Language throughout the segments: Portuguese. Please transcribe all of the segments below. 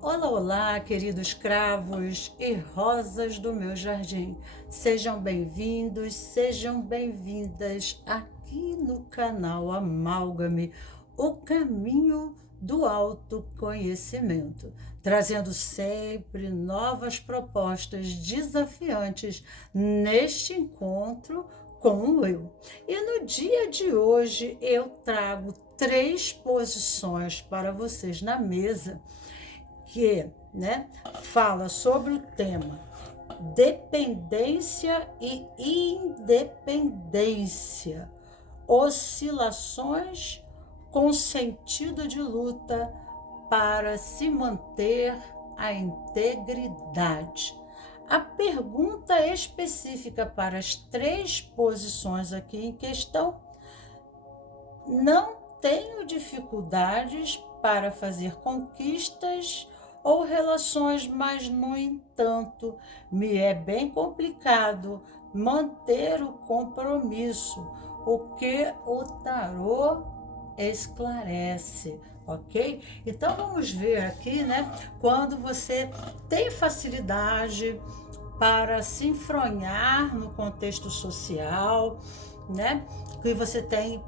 Olá, olá, queridos cravos e rosas do meu jardim. Sejam bem-vindos, sejam bem-vindas aqui no canal Amálgame, o caminho do autoconhecimento, trazendo sempre novas propostas desafiantes neste encontro com o eu. E no dia de hoje eu trago 3 posições para vocês na mesa que, fala sobre o tema dependência e independência, oscilações com sentido de luta para se manter a integridade. A pergunta específica para as 3 posições aqui em questão: não tenho dificuldades para fazer conquistas ou relações, mas, no entanto, me é bem complicado manter o compromisso, o que o tarô esclarece, ok? Então vamos ver aqui, quando você tem facilidade para se enfronhar no contexto social, que você tem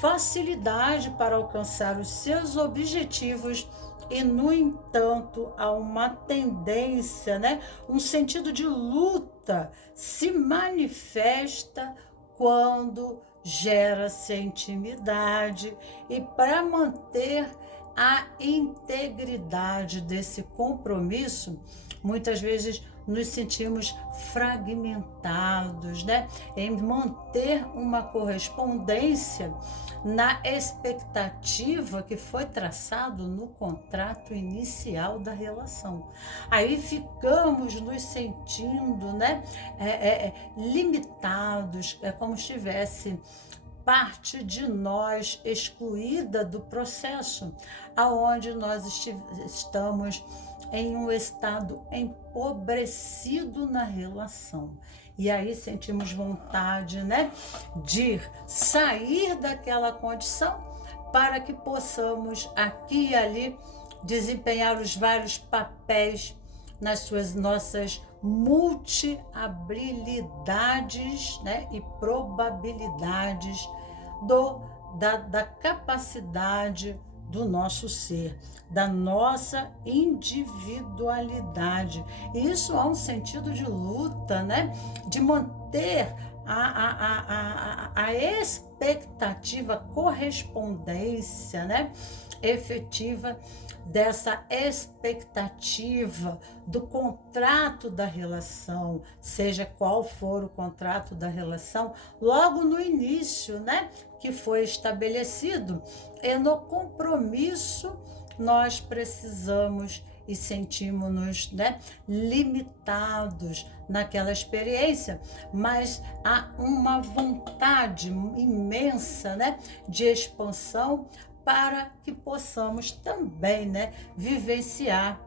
facilidade para alcançar os seus objetivos e, no entanto, há uma tendência, um sentido de luta se manifesta quando gera-se a intimidade e para manter a integridade desse compromisso, muitas vezes nos sentimos fragmentados, em manter uma correspondência na expectativa que foi traçado no contrato inicial da relação. Aí ficamos nos sentindo, limitados, é como se estivesse parte de nós excluída do processo, aonde nós estamos em um estado empobrecido na relação. E aí sentimos vontade, de sair daquela condição para que possamos aqui e ali desempenhar os vários papéis nas nossas multi-habilidades, e probabilidades da capacidade do nosso ser, da nossa individualidade. E isso há um sentido de luta, de manter a expectativa, correspondência, efetiva dessa expectativa do contrato da relação, seja qual for o contrato da relação, logo no início, que foi estabelecido. E no compromisso nós precisamos e sentimos-nos, limitados naquela experiência, mas há uma vontade imensa, de expansão, para que possamos também, vivenciar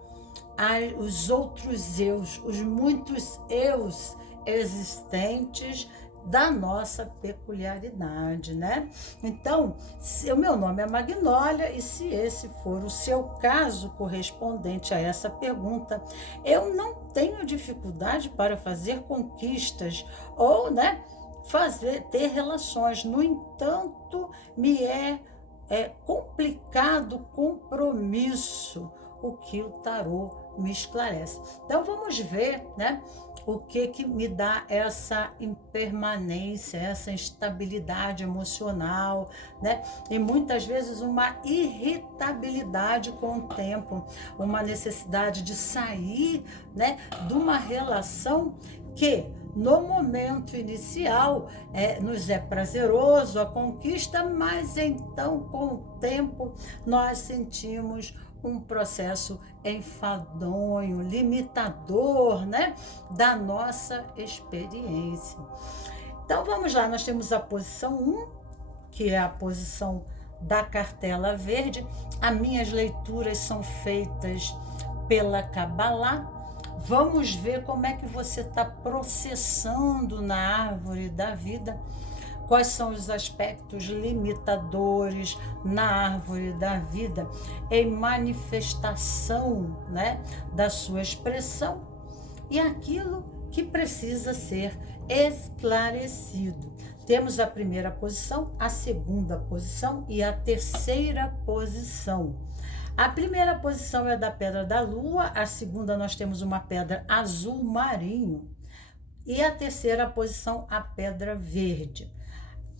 os outros eus, os muitos eus existentes da nossa peculiaridade, Então, o meu nome é Magnólia, e se esse for o seu caso correspondente a essa pergunta, eu não tenho dificuldade para fazer conquistas ou, ter relações. No entanto, me é complicado compromisso, o que o tarô me esclarece. Então vamos ver, o que me dá essa impermanência, essa instabilidade emocional, e muitas vezes uma irritabilidade com o tempo, uma necessidade de sair, de uma relação que no momento inicial nos é prazeroso a conquista, mas então com o tempo nós sentimos um processo enfadonho, limitador, da nossa experiência. Então vamos lá, nós temos a posição 1, que é a posição da cartela verde. As minhas leituras são feitas pela Kabbalah. Vamos ver como é que você está processando na árvore da vida quais são os aspectos limitadores na árvore da vida em manifestação, né, da sua expressão, e aquilo que precisa ser esclarecido. Temos a primeira posição, a segunda posição e a terceira posição. A primeira posição é da pedra da lua, a segunda nós temos uma pedra azul marinho e a terceira posição, a pedra verde.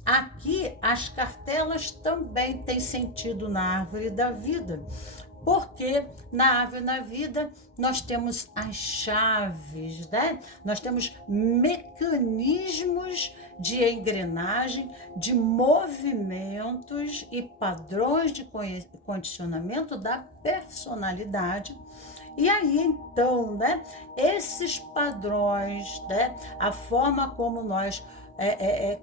Aqui as cartelas também têm sentido na árvore da vida, porque na árvore da vida nós temos as chaves, né? Nós temos mecanismos de engrenagem, de movimentos e padrões de condicionamento da personalidade. E aí, então, né, esses padrões, né, a forma como nós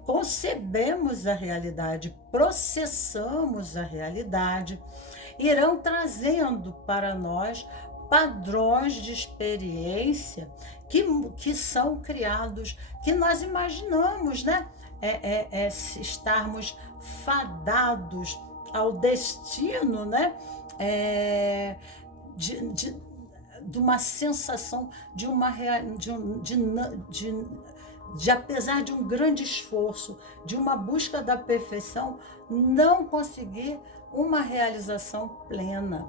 concebemos a realidade, processamos a realidade, irão trazendo para nós padrões de experiência que são criados, que nós imaginamos, né? Estarmos fadados ao destino, né? De uma sensação de apesar de um grande esforço, de uma busca da perfeição, não conseguir uma realização plena,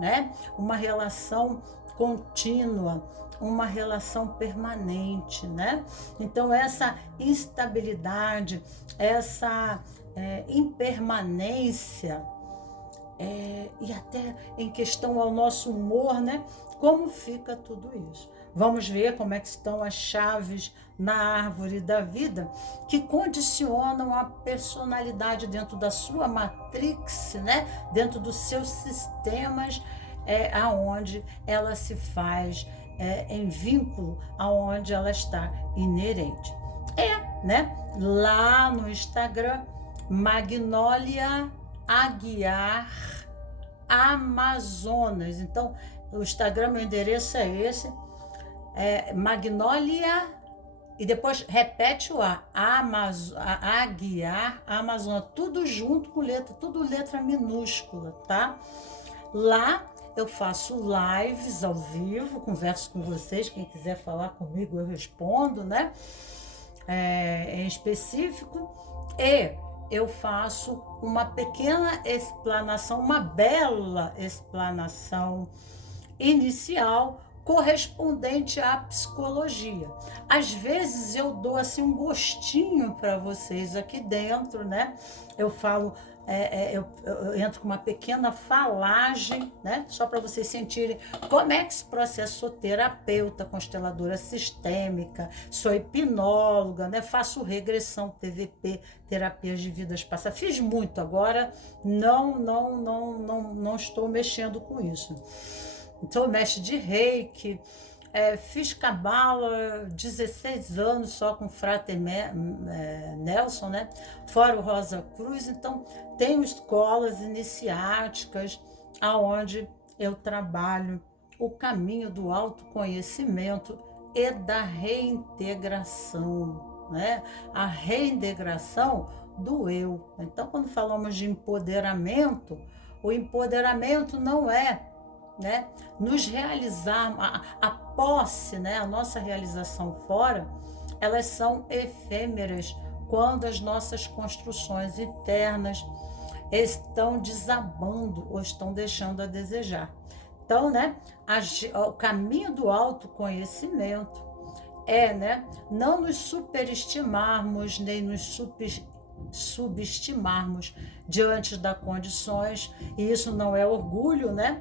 né? Uma relação contínua, uma relação permanente, né? Então essa instabilidade, essa impermanência, e até em questão ao nosso humor, né? Como fica tudo isso? Vamos ver como é que estão as chaves na árvore da vida que condicionam a personalidade dentro da sua matrix, né? Dentro dos seus sistemas, aonde ela se faz em vínculo, aonde ela está inerente. Né? Lá no Instagram, Magnólia Aguiar Amazonas. Então, o Instagram, meu endereço é esse, Magnólia, e depois repete o Aguiar Amazonas, tudo junto com letra, tudo letra minúscula, tá? Lá eu faço lives ao vivo, converso com vocês, quem quiser falar comigo eu respondo, né? Em específico, e eu faço uma pequena explanação, uma bela explanação inicial correspondente à psicologia. Às vezes eu dou assim um gostinho para vocês aqui dentro, né? Eu falo, eu entro com uma pequena falagem, né? Só para vocês sentirem como é que se processa. Sou terapeuta, consteladora sistêmica, sou hipnóloga, né? Faço regressão, TVP, terapias de vidas passadas. Fiz muito, agora não estou mexendo com isso. Sou mestre de reiki, fiz cabala 16 anos só com o Frater Nelson, né? Fora o Rosa Cruz. Então, tenho escolas iniciáticas aonde eu trabalho o caminho do autoconhecimento e da reintegração, né? A reintegração do eu. Então, quando falamos de empoderamento, o empoderamento não é, né, nos realizar, a posse, né, a nossa realização fora, elas são efêmeras quando as nossas construções internas estão desabando ou estão deixando a desejar. Então, né, o caminho do autoconhecimento né, não nos superestimarmos nem nos subestimarmos diante das condições, e isso não é orgulho, né?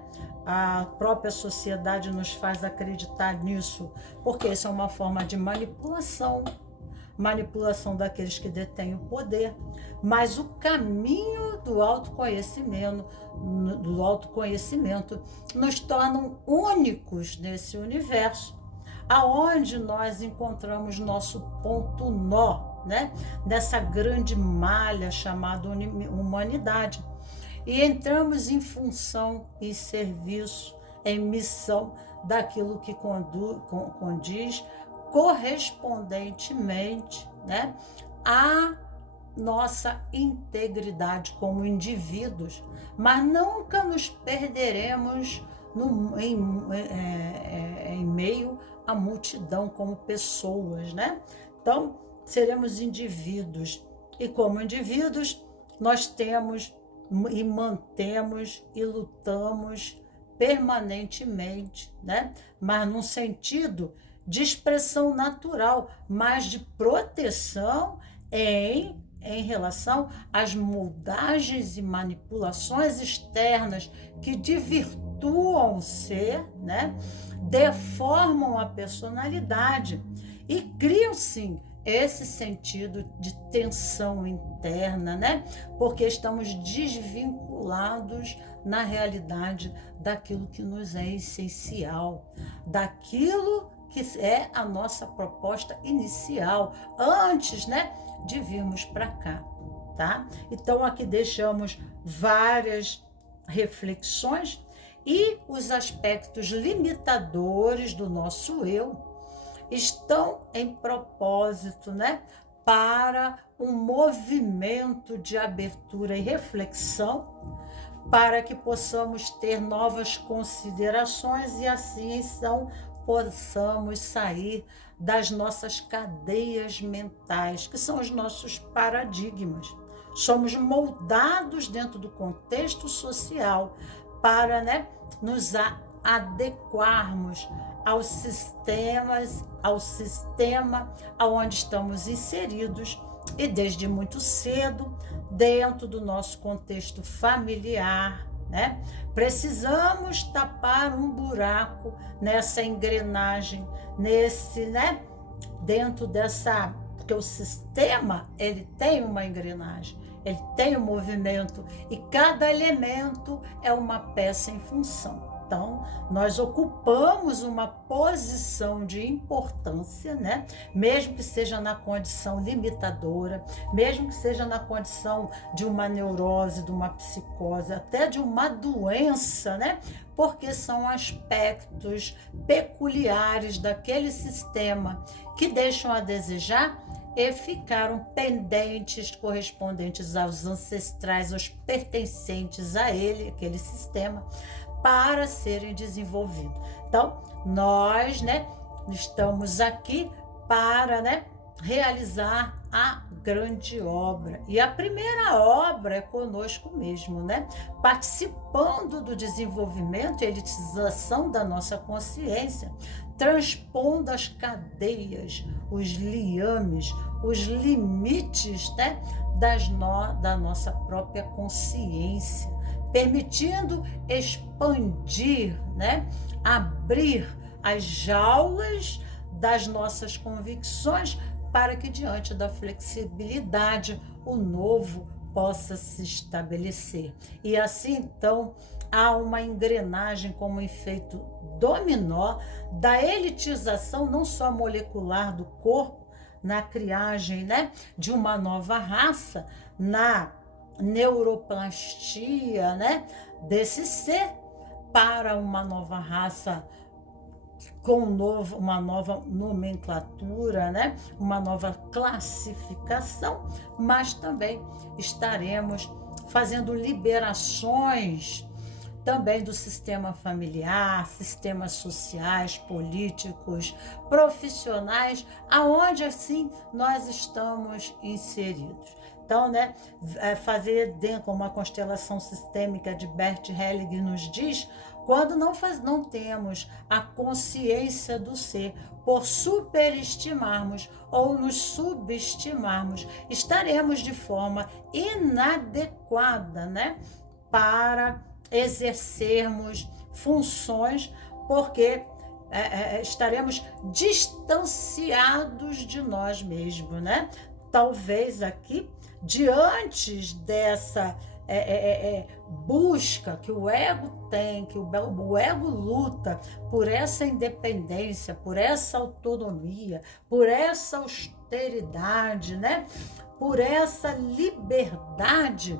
A própria sociedade nos faz acreditar nisso, porque isso é uma forma de manipulação daqueles que detêm o poder. Mas o caminho do autoconhecimento nos torna únicos nesse universo, aonde nós encontramos nosso ponto nó, né? Nessa grande malha chamada humanidade. E entramos em função e serviço, em missão daquilo que condiz correspondentemente, né, a nossa integridade como indivíduos, mas nunca nos perderemos em meio à multidão como pessoas, né? Então, seremos indivíduos, e como indivíduos, nós temos e mantemos e lutamos permanentemente, né? Mas num sentido de expressão natural, mas de proteção em relação às moldagens e manipulações externas que desvirtuam o ser, né? Deformam a personalidade e criam, sim, esse sentido de tensão interna, né? Porque estamos desvinculados na realidade daquilo que nos é essencial, daquilo que é a nossa proposta inicial, antes, né, de virmos para cá, tá? Então, aqui deixamos várias reflexões e os aspectos limitadores do nosso eu estão em propósito, né, para um movimento de abertura e reflexão, para que possamos ter novas considerações e assim então possamos sair das nossas cadeias mentais, que são os nossos paradigmas. Somos moldados dentro do contexto social para, né, nos adequarmos ao sistema aonde estamos inseridos e desde muito cedo, dentro do nosso contexto familiar, né? Precisamos tapar um buraco nessa engrenagem, né? Dentro dessa, porque o sistema, ele tem uma engrenagem, ele tem um movimento e cada elemento é uma peça em função. Então, nós ocupamos uma posição de importância, né? Mesmo que seja na condição limitadora, mesmo que seja na condição de uma neurose, de uma psicose, até de uma doença, né? Porque são aspectos peculiares daquele sistema que deixam a desejar e ficaram pendentes, correspondentes aos ancestrais, aos pertencentes a ele, aquele sistema, para serem desenvolvidos. Então, nós, né, estamos aqui para, né, realizar a grande obra. E a primeira obra é conosco mesmo, né? Participando do desenvolvimento e elitização da nossa consciência, transpondo as cadeias, os liames, os limites, né, da nossa própria consciência, permitindo expandir, né, abrir as jaulas das nossas convicções para que, diante da flexibilidade, o novo possa se estabelecer. E assim, então, há uma engrenagem como efeito dominó da elitização não só molecular do corpo, na criagem, né, de uma nova raça, na neuroplastia, né, desse ser para uma nova raça com uma nova nomenclatura, né, uma nova classificação, mas também estaremos fazendo liberações também do sistema familiar, sistemas sociais, políticos, profissionais, aonde assim nós estamos inseridos. Então, né, fazer dentro, como a constelação sistêmica de Bert Hellinger nos diz, quando não temos a consciência do ser, por superestimarmos ou nos subestimarmos, estaremos de forma inadequada, né, para exercermos funções, porque estaremos distanciados de nós mesmos, né? Talvez aqui, diante dessa busca que o ego tem, que o ego luta por essa independência, por essa autonomia, por essa austeridade, né? Por essa liberdade.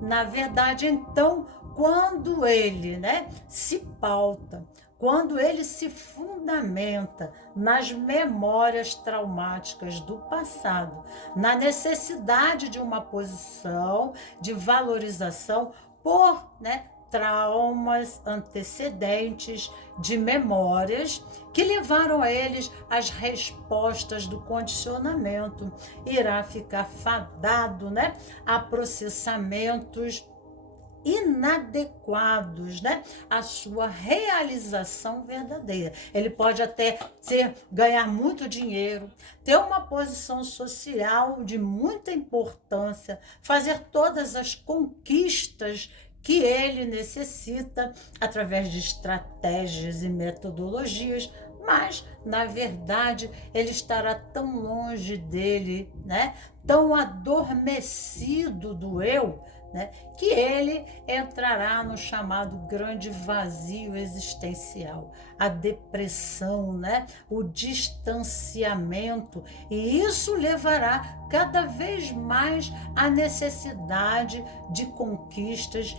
Na verdade, então, quando ele, né, se pauta quando ele se fundamenta nas memórias traumáticas do passado, na necessidade de uma posição de valorização por, traumas antecedentes de memórias que levaram a eles as respostas do condicionamento, irá ficar fadado, a processamentos inadequados, à sua realização verdadeira. Ele pode até ganhar muito dinheiro, ter uma posição social de muita importância, fazer todas as conquistas que ele necessita através de estratégias e metodologias, mas, na verdade, ele estará tão longe dele, tão adormecido do eu, que ele entrará no chamado grande vazio existencial, a depressão, o distanciamento, e isso levará cada vez mais à necessidade de conquistas,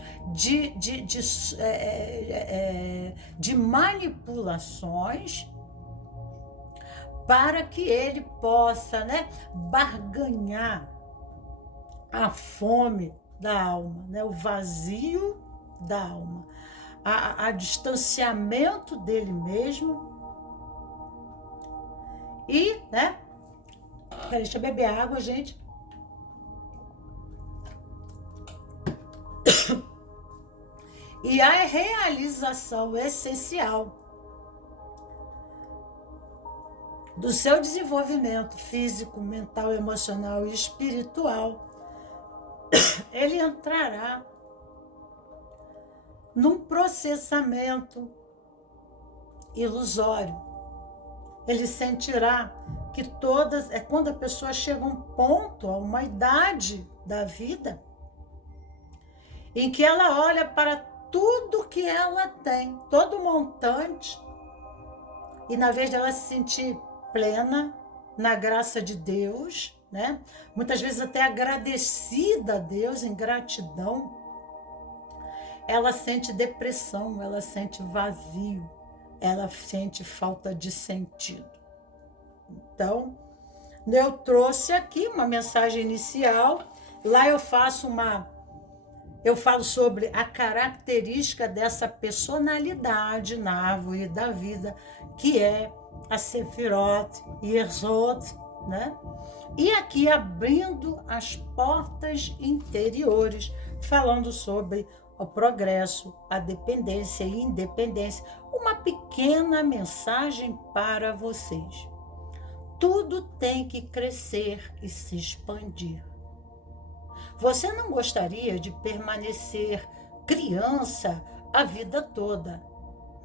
de manipulações, para que ele possa, barganhar a fome da alma, o vazio da alma, a distanciamento dele mesmo. E, deixa eu beber água, gente. E a realização essencial do seu desenvolvimento físico, mental, emocional e espiritual, ele entrará num processamento ilusório. Ele sentirá que quando a pessoa chega a um ponto, a uma idade da vida, em que ela olha para tudo que ela tem, todo o montante, e na vez dela se sentir plena na graça de Deus, muitas vezes até agradecida a Deus, em gratidão, ela sente depressão, ela sente vazio, ela sente falta de sentido. Então, eu trouxe aqui uma mensagem inicial. Lá eu falo sobre a característica dessa personalidade na árvore da vida, que é a Sefirot Yerzod, E aqui abrindo as portas interiores, falando sobre o progresso, a dependência e independência. Uma pequena mensagem para vocês. Tudo tem que crescer e se expandir. Você não gostaria de permanecer criança a vida toda,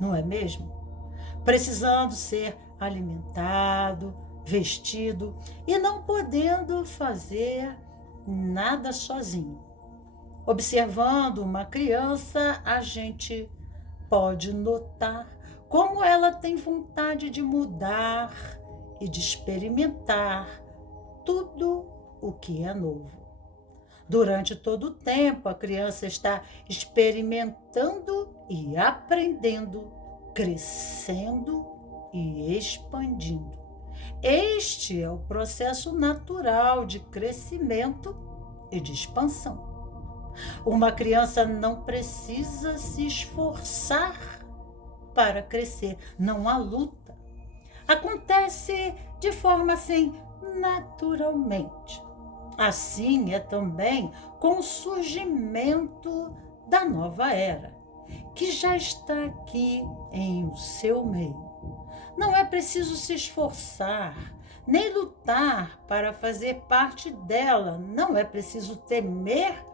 não é mesmo? Precisando ser alimentado, vestido e não podendo fazer nada sozinho. Observando uma criança, a gente pode notar como ela tem vontade de mudar e de experimentar tudo o que é novo. Durante todo o tempo, a criança está experimentando e aprendendo, crescendo e expandindo. Este é o processo natural de crescimento e de expansão. Uma criança não precisa se esforçar para crescer, não há luta. Acontece de forma assim, naturalmente. Assim é também com o surgimento da nova era, que já está aqui em o seu meio. Não é preciso se esforçar, nem lutar para fazer parte dela. Não é preciso temer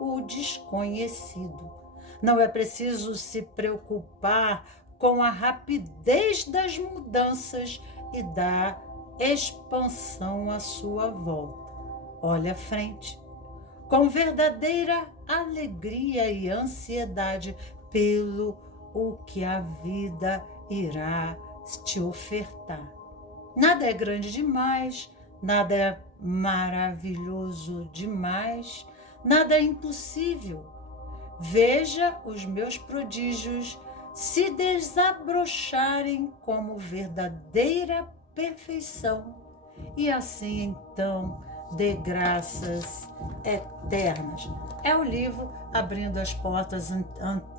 o desconhecido. Não é preciso se preocupar com a rapidez das mudanças e da expansão à sua volta. Olhe à frente, com verdadeira alegria e ansiedade pelo o que a vida irá te ofertar. Nada é grande demais, nada é maravilhoso demais, nada é impossível. Veja os meus prodígios se desabrocharem como verdadeira perfeição, e assim então dê graças eternas. É o livro Abrindo as Portas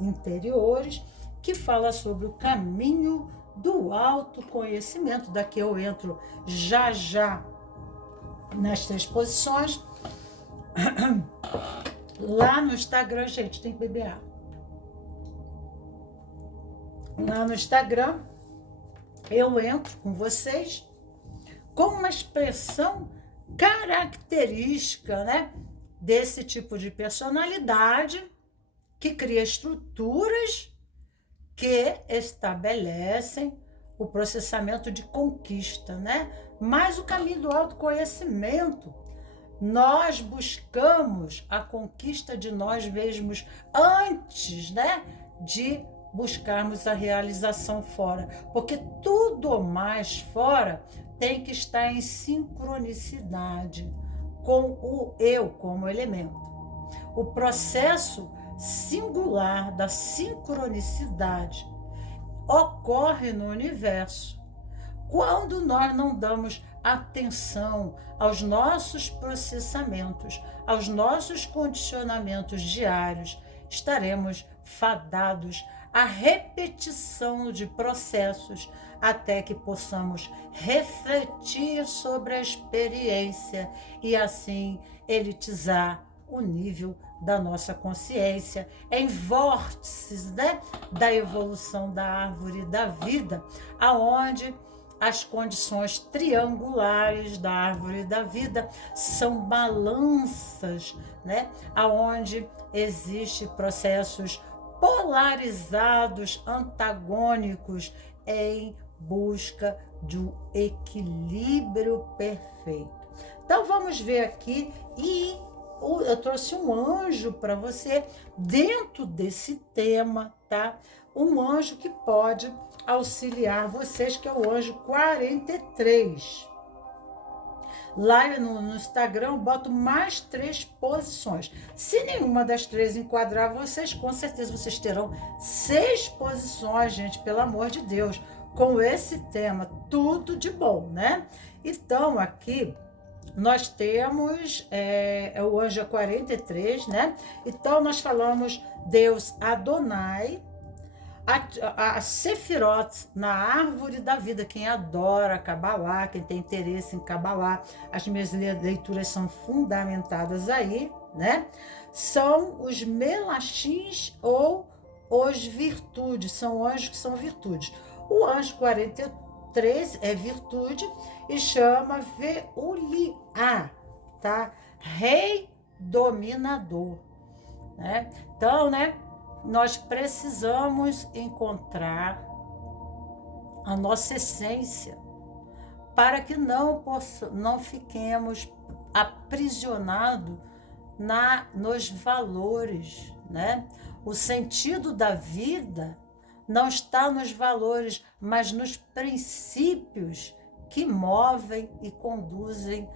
Interiores, que fala sobre o caminho do autoconhecimento. Daqui eu entro já já nas 3 posições. Lá no Instagram, gente, tem que beber água. Lá no Instagram, eu entro com vocês com uma expressão característica, né, desse tipo de personalidade que cria estruturas que estabelecem o processamento de conquista, né? Mas o caminho do autoconhecimento, nós buscamos a conquista de nós mesmos antes, né, de buscarmos a realização fora, porque tudo mais fora tem que estar em sincronicidade com o eu como elemento. O processo singular da sincronicidade ocorre no universo quando nós não damos atenção aos nossos processamentos, aos nossos condicionamentos diários. Estaremos fadados à repetição de processos até que possamos refletir sobre a experiência e assim elitizar o nível da nossa consciência em vórtices, né, da evolução da árvore da vida, aonde as condições triangulares da árvore da vida são balanças, né, aonde existem processos polarizados, antagônicos, em busca de um equilíbrio perfeito. Então vamos ver aqui, e eu trouxe um anjo para você dentro desse tema, tá? Um anjo que pode auxiliar vocês, que é o anjo 43. Lá no Instagram eu boto mais 3 posições. Se nenhuma das 3 enquadrar vocês, com certeza vocês terão 6 posições, gente, pelo amor de Deus, com esse tema. Tudo de bom, né? Então, aqui nós temos o anjo 43, né? Então, nós falamos Deus Adonai, a Sefirot na árvore da vida. Quem adora Cabalá, quem tem interesse em Cabalá, as minhas leituras são fundamentadas aí, né? São os melachins ou os virtudes, são anjos que são virtudes. O anjo 43 é virtude e chama Veuliá, tá? Rei dominador, né? Então, né, nós precisamos encontrar a nossa essência para que não fiquemos aprisionados nos valores, né? O sentido da vida não está nos valores, mas nos princípios que movem e conduzem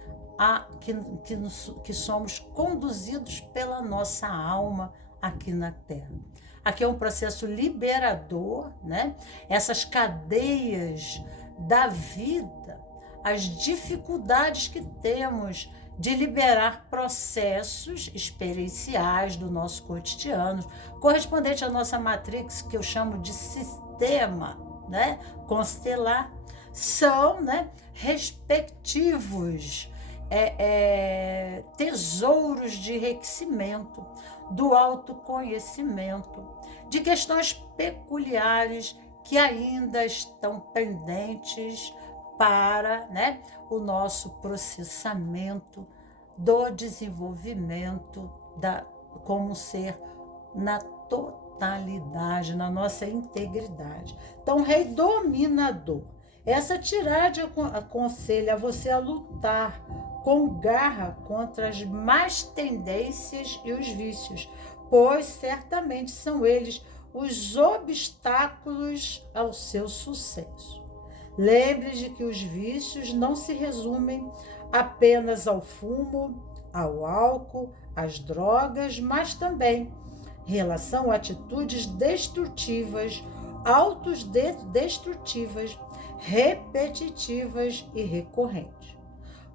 que somos conduzidos pela nossa alma aqui na Terra. Aqui é um processo liberador, né? Essas cadeias da vida, as dificuldades que temos de liberar processos experienciais do nosso cotidiano, correspondente à nossa matrix, que eu chamo de sistema, né, constelar, são, né, respectivos tesouros de enriquecimento, do autoconhecimento, de questões peculiares que ainda estão pendentes para, né, o nosso processamento do desenvolvimento como ser na totalidade, na nossa integridade. Então, rei dominador. Essa tiragem aconselha você a lutar com garra contra as más tendências e os vícios, pois certamente são eles os obstáculos ao seu sucesso. Lembre de que os vícios não se resumem apenas ao fumo, ao álcool, às drogas, mas também em relação a atitudes destrutivas autodestrutivas, repetitivas e recorrentes.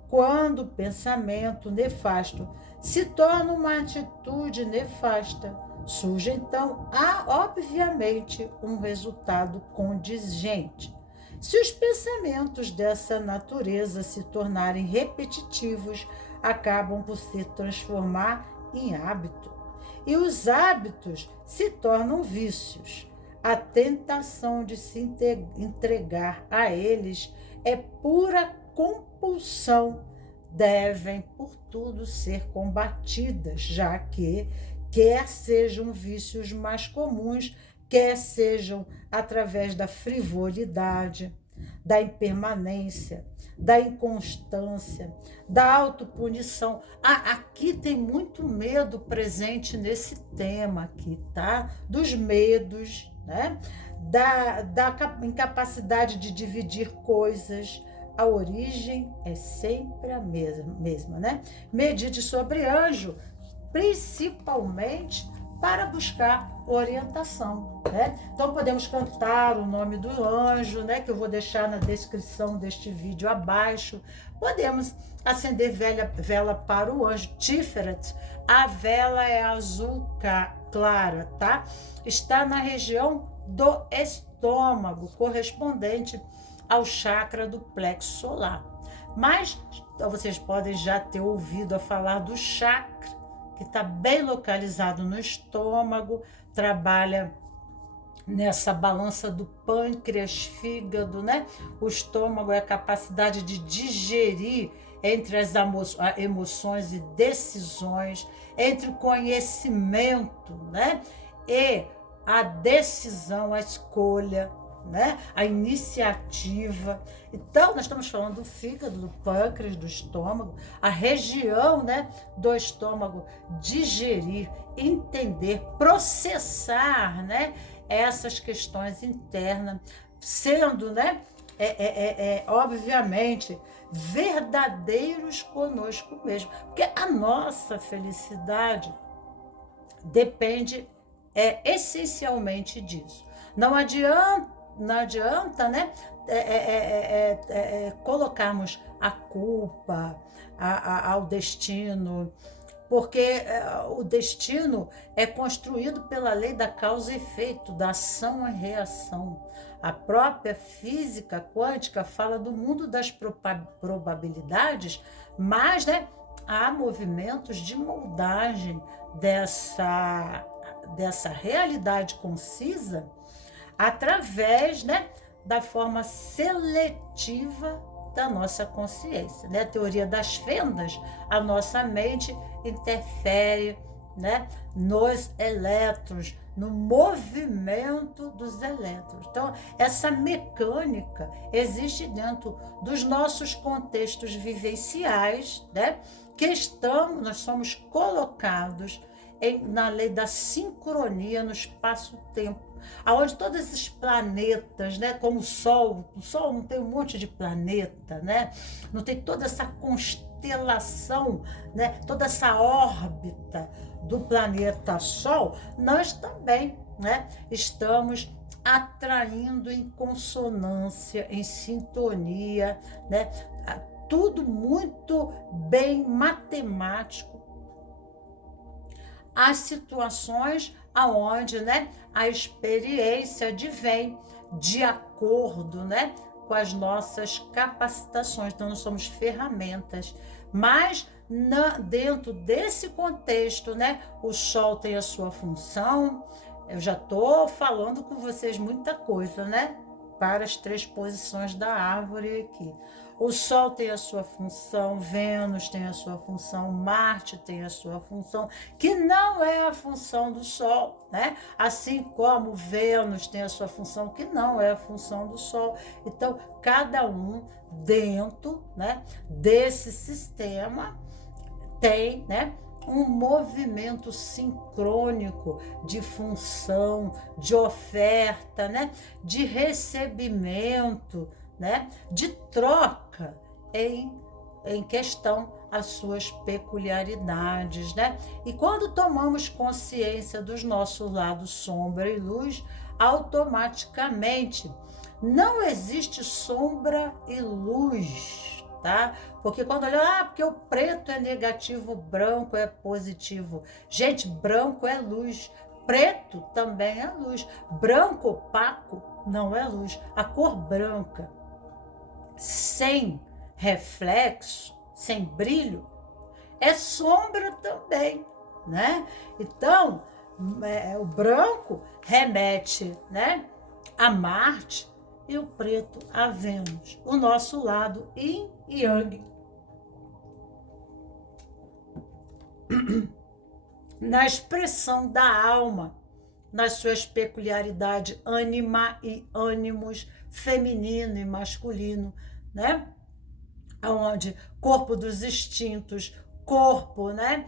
Quando o pensamento nefasto se torna uma atitude nefasta, surge então, obviamente, um resultado contingente. Se os pensamentos dessa natureza se tornarem repetitivos, acabam por se transformar em hábito. E os hábitos se tornam vícios. A tentação de se entregar a eles é pura compulsão. Devem, por tudo, ser combatidas, já que, quer sejam vícios mais comuns, quer sejam através da frivolidade, da impermanência, da inconstância, da autopunição. Aqui tem muito medo presente nesse tema aqui, tá? Dos medos, né? Da incapacidade de dividir coisas. A origem é sempre a mesma, né? Medite sobre anjo, principalmente para buscar orientação, né? Então podemos cantar o nome do anjo, né? Que eu vou deixar na descrição deste vídeo abaixo. Podemos acender vela para o anjo Tiferet. A vela é azul clara, tá? Está na região do estômago, correspondente ao chakra do plexo solar. Mas vocês podem já ter ouvido a falar do chakra, que está bem localizado no estômago, trabalha nessa balança do pâncreas, fígado, né? O estômago é a capacidade de digerir entre as emoções e decisões, entre o conhecimento, né? E a decisão, a escolha, né? A iniciativa. Então, nós estamos falando do fígado, do pâncreas, do estômago, a região, né, do estômago, digerir, entender, processar, né, essas questões internas, sendo, né, obviamente, verdadeiros conosco mesmo. Porque a nossa felicidade depende essencialmente disso. Não adianta, né, colocarmos a culpa ao destino, porque o destino é construído pela lei da causa e efeito, da ação e reação. A própria física quântica fala do mundo das probabilidades, mas, né, há movimentos de moldagem dessa realidade concisa através, né, da forma seletiva da nossa consciência, né? A teoria das fendas, a nossa mente interfere, né, nos elétrons, no movimento dos elétrons. Então, essa mecânica existe dentro dos nossos contextos vivenciais, né, nós somos colocados na lei da sincronia no espaço-tempo, aonde todos esses planetas, né, como o Sol não tem um monte de planeta, né, não tem toda essa constelação, né, toda essa órbita do planeta Sol, nós também, né, estamos atraindo em consonância, em sintonia, né, tudo muito bem matemático, as situações aonde, né, a experiência advém de acordo, né, com as nossas capacitações. Então, nós somos ferramentas, mas dentro desse contexto, né, o Sol tem a sua função. Eu já estou falando com vocês muita coisa, né, para as 3 posições da árvore aqui. O Sol tem a sua função, Vênus tem a sua função, Marte tem a sua função, que não é a função do Sol, né? Assim como Vênus tem a sua função, que não é a função do Sol. Então, cada um dentro, né, desse sistema tem, né, um movimento sincrônico de função, de oferta, né, de recebimento, né, de troca em questão as suas peculiaridades, né? E quando tomamos consciência dos nossos lados sombra e luz, automaticamente. Não existe sombra e luz, tá? Porque quando olha, porque o preto é negativo, o branco é positivo. Gente, branco é luz, preto também é luz. Branco opaco não é luz. A cor branca, sem reflexo, sem brilho, é sombra também, né? Então, o branco remete, né, a Marte e o preto a Vênus, o nosso lado yin e yang. Na expressão da alma, nas suas peculiaridades, ânima e ânimos, feminino e masculino, né? Onde corpo dos instintos, corpo, né?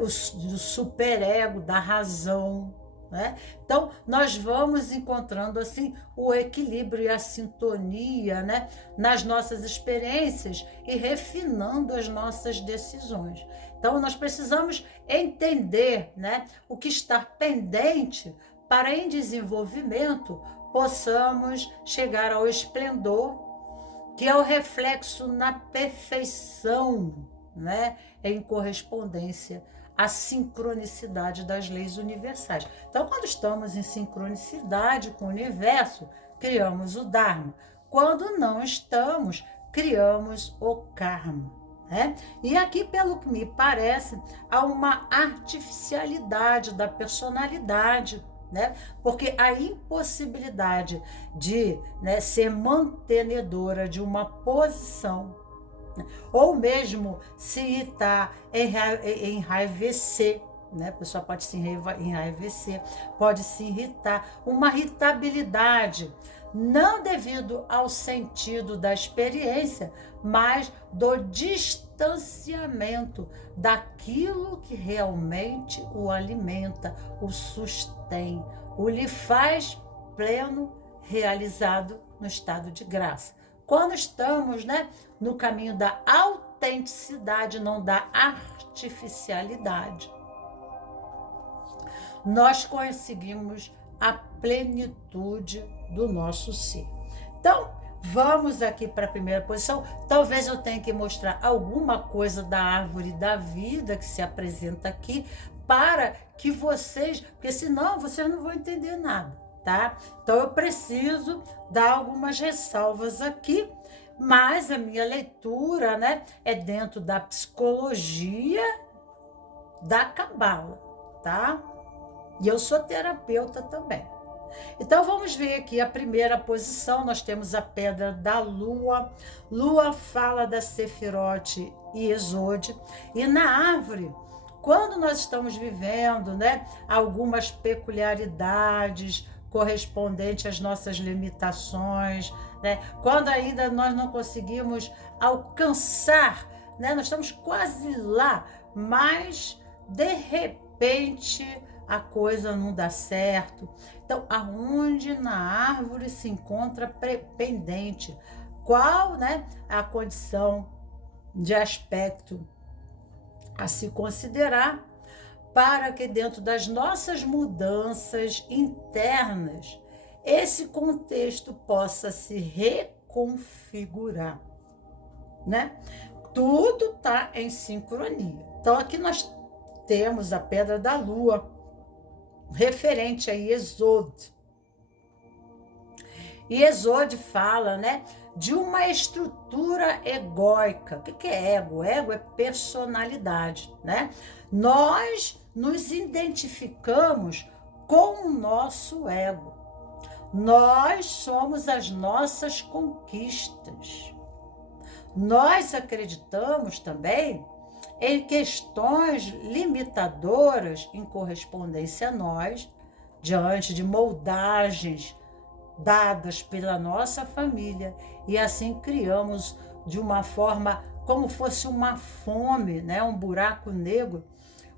O superego, da razão, né? Então, nós vamos encontrando assim o equilíbrio e a sintonia, né, nas nossas experiências e refinando as nossas decisões. Então, nós precisamos entender, né, o que está pendente para, em desenvolvimento, possamos chegar ao esplendor, que é o reflexo na perfeição, né, em correspondência à sincronicidade das leis universais. Então, quando estamos em sincronicidade com o universo, criamos o Dharma. Quando não estamos, criamos o Karma, né? E aqui, pelo que me parece, há uma artificialidade da personalidade, né? Porque a impossibilidade de, né, ser mantenedora de uma posição, ou mesmo se irritar, enraivecer, né? A pessoa pode se enraivecer, pode se irritar, uma irritabilidade, não devido ao sentido da experiência, mas do distanciamento daquilo que realmente o alimenta, o sustém, o lhe faz pleno, realizado no estado de graça. Quando estamos, né, no caminho da autenticidade, não da artificialidade, nós conseguimos a plenitude do nosso ser. Então, vamos aqui para a primeira posição. Talvez eu tenha que mostrar alguma coisa da árvore da vida que se apresenta aqui, para que vocês, porque senão vocês não vão entender nada, tá? Então, eu preciso dar algumas ressalvas aqui, mas a minha leitura, né, é dentro da psicologia da Cabala, tá? E eu sou terapeuta também. Então, vamos ver aqui a primeira posição. Nós temos a pedra da lua. Lua fala da Sefirote e Exode. E na árvore, quando nós estamos vivendo, né, algumas peculiaridades correspondentes às nossas limitações, né, quando ainda nós não conseguimos alcançar, né, nós estamos quase lá, mas de repente a coisa não dá certo. Então, aonde na árvore se encontra pendente? Qual, né, a condição de aspecto a se considerar para que dentro das nossas mudanças internas esse contexto possa se reconfigurar, né? Tudo está em sincronia. Então, aqui nós temos a pedra da lua, referente a Exode. E Exode fala, né, de uma estrutura egóica. O que é ego? Ego é personalidade, né? Nós nos identificamos com o nosso ego. Nós somos as nossas conquistas. Nós acreditamos também em questões limitadoras em correspondência a nós, diante de moldagens dadas pela nossa família, e assim criamos de uma forma como fosse uma fome, né? Um buraco negro,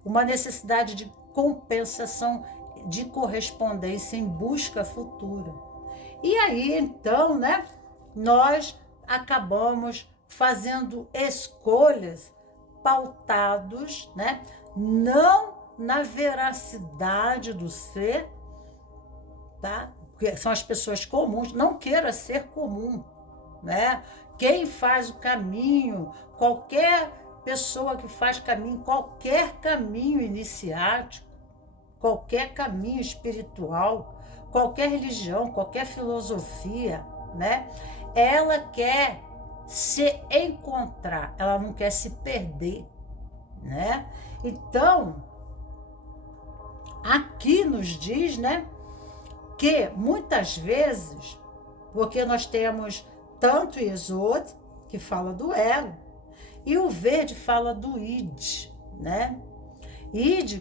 uma necessidade de compensação, de correspondência em busca futura. E aí, então, né, nós acabamos fazendo escolhas pautados, né, não na veracidade do ser, tá? Porque são as pessoas comuns, não queira ser comum, né? Quem faz o caminho, qualquer pessoa que faz caminho, qualquer caminho iniciático, qualquer caminho espiritual, qualquer religião, qualquer filosofia, né? Ela quer se encontrar, ela não quer se perder, né? Então, aqui nos diz, né, que muitas vezes, porque nós temos tanto Yesod, que fala do ego, e o verde fala do id, né? Id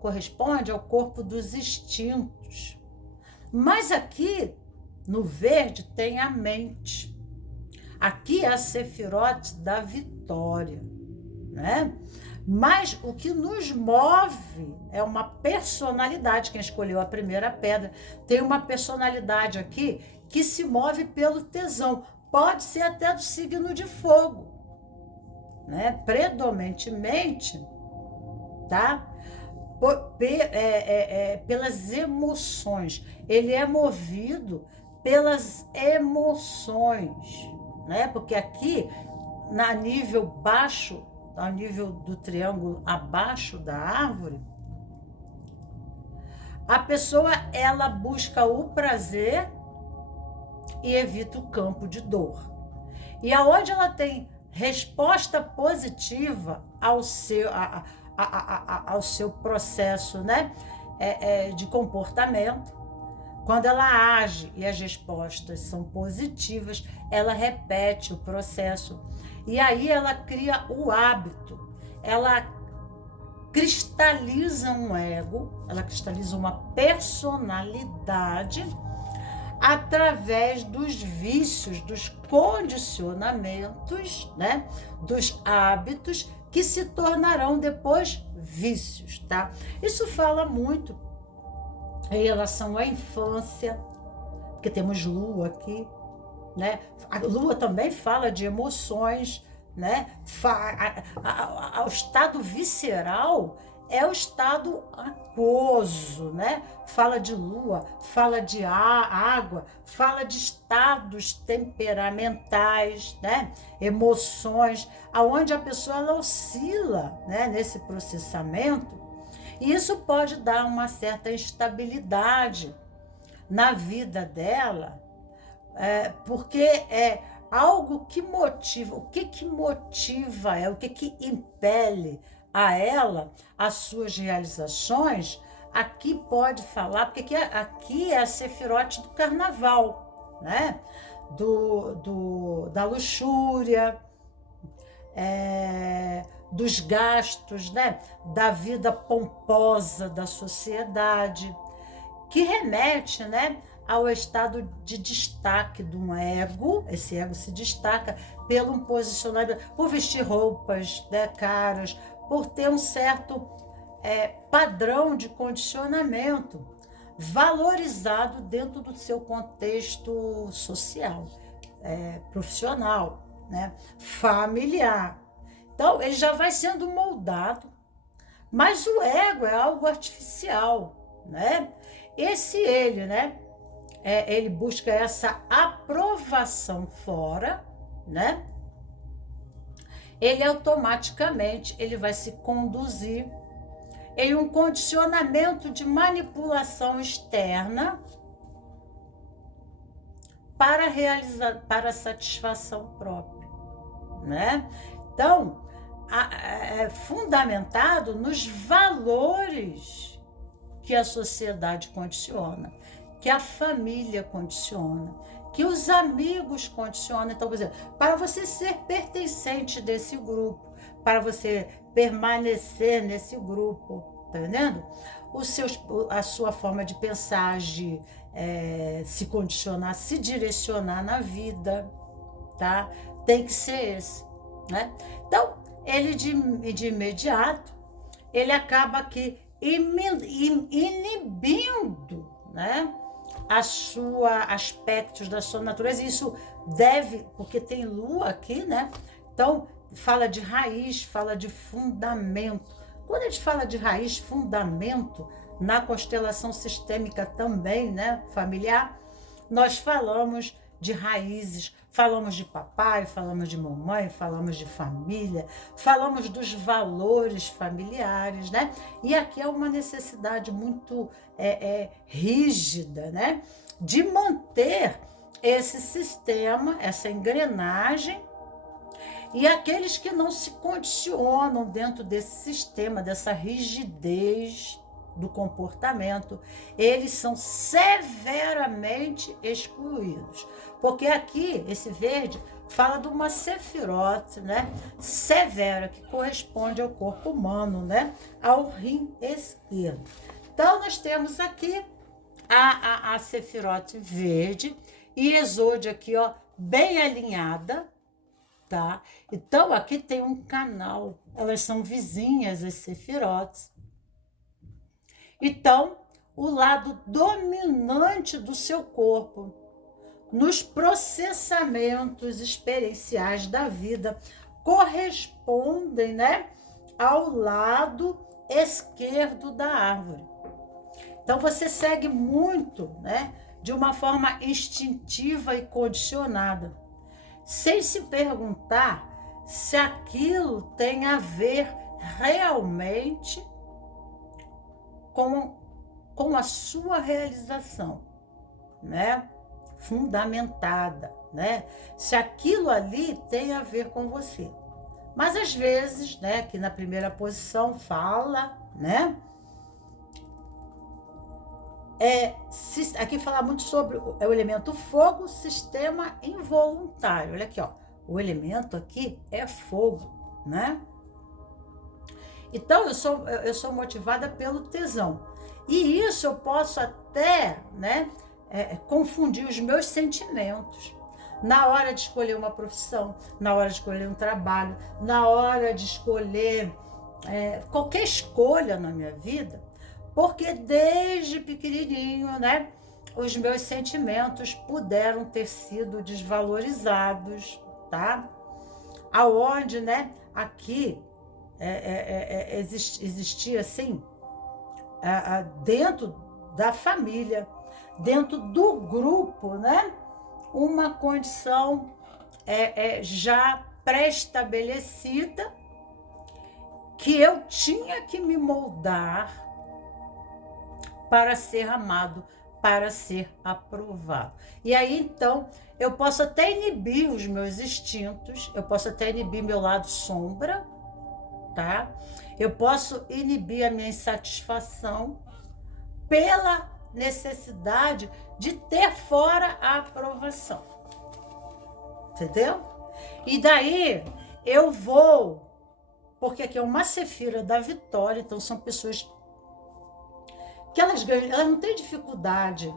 corresponde ao corpo dos instintos. Mas aqui, no verde, tem a mente. Aqui é a Sefirot da vitória, né? Mas o que nos move é uma personalidade. Quem escolheu a primeira pedra tem uma personalidade aqui que se move pelo tesão. Pode ser até do signo de fogo, né? Predominantemente, tá? Pelas emoções. Ele é movido pelas emoções, né? Porque aqui, na nível baixo, ao nível do triângulo abaixo da árvore, a pessoa, ela busca o prazer e evita o campo de dor. E aonde ela tem resposta positiva ao seu processo, né, de comportamento, quando ela age e as respostas são positivas, ela repete o processo. E aí ela cria o hábito, ela cristaliza um ego, ela cristaliza uma personalidade através dos vícios, dos condicionamentos, né, dos hábitos que se tornarão depois vícios, tá? Isso fala muito em relação à infância, porque temos Lua aqui, né? A Lua também fala de emoções, né? O estado visceral é o estado aquoso, né? Fala de Lua, fala de água, fala de estados temperamentais, né? Emoções, aonde a pessoa ela oscila, né? Nesse processamento, e isso pode dar uma certa instabilidade na vida dela, porque é algo que motiva. O que motiva ela, o que impele a ela as suas realizações? Aqui pode falar, porque aqui é a Sefirote do carnaval, né? Da luxúria, dos gastos, né? Da vida pomposa da sociedade, que remete, né, ao estado de destaque de um ego. Esse ego se destaca pelo um posicionamento, por vestir roupas, né, caras, por ter um certo padrão de condicionamento valorizado dentro do seu contexto social, profissional, né, familiar. Então, ele já vai sendo moldado, mas o ego é algo artificial, né? Ele, né? Ele busca essa aprovação fora, né? Ele automaticamente ele vai se conduzir em um condicionamento de manipulação externa para a satisfação própria, né? Então, é fundamentado nos valores que a sociedade condiciona, que a família condiciona, que os amigos condicionam. Então, por exemplo, para você ser pertencente desse grupo, para você permanecer nesse grupo, tá entendendo? A sua forma de pensar, de se condicionar, se direcionar na vida, tá? Tem que ser esse, né? Então, ele de imediato, ele acaba aqui inibindo, né, aspectos da sua natureza. Isso deve, porque tem Lua aqui, né? Então, fala de raiz, fala de fundamento. Quando a gente fala de raiz, fundamento, na constelação sistêmica também, né, familiar, nós falamos de raízes, falamos de papai, falamos de mamãe, falamos de família, falamos dos valores familiares, né? E aqui é uma necessidade muito rígida, né? De manter esse sistema, essa engrenagem, e aqueles que não se condicionam dentro desse sistema, dessa rigidez do comportamento, eles são severamente excluídos. Porque aqui, esse verde, fala de uma sefirote, né? Severa, que corresponde ao corpo humano, né? Ao rim esquerdo. Então, nós temos aqui a sefirote verde e exode aqui, ó, bem alinhada, tá? Então, aqui tem um canal, elas são vizinhas, as sefirotes. Então, o lado dominante do seu corpo, nos processamentos experienciais da vida, correspondem, né, ao lado esquerdo da árvore. Então, você segue muito, né, de uma forma instintiva e condicionada, sem se perguntar se aquilo tem a ver realmente com a sua realização, né? Fundamentada, né? Se aquilo ali tem a ver com você. Mas às vezes, né, aqui na primeira posição fala, né? Aqui fala muito sobre o elemento fogo, sistema involuntário. Olha aqui, ó. O elemento aqui é fogo, né? Então, eu sou motivada pelo tesão. E isso eu posso até, né, confundir os meus sentimentos. Na hora de escolher uma profissão, na hora de escolher um trabalho, na hora de escolher qualquer escolha na minha vida, porque desde pequenininho, né, os meus sentimentos puderam ter sido desvalorizados, tá? Aonde, né, aqui existia assim, dentro da família, dentro do grupo, né, uma condição já pré-estabelecida que eu tinha que me moldar para ser amado, para ser aprovado. E aí, então, eu posso até inibir os meus instintos, eu posso até inibir meu lado sombra, tá? Eu posso inibir a minha insatisfação pela necessidade de ter fora a aprovação. Entendeu? E daí eu vou, porque aqui é uma sefira da vitória, então são pessoas que elas não têm dificuldade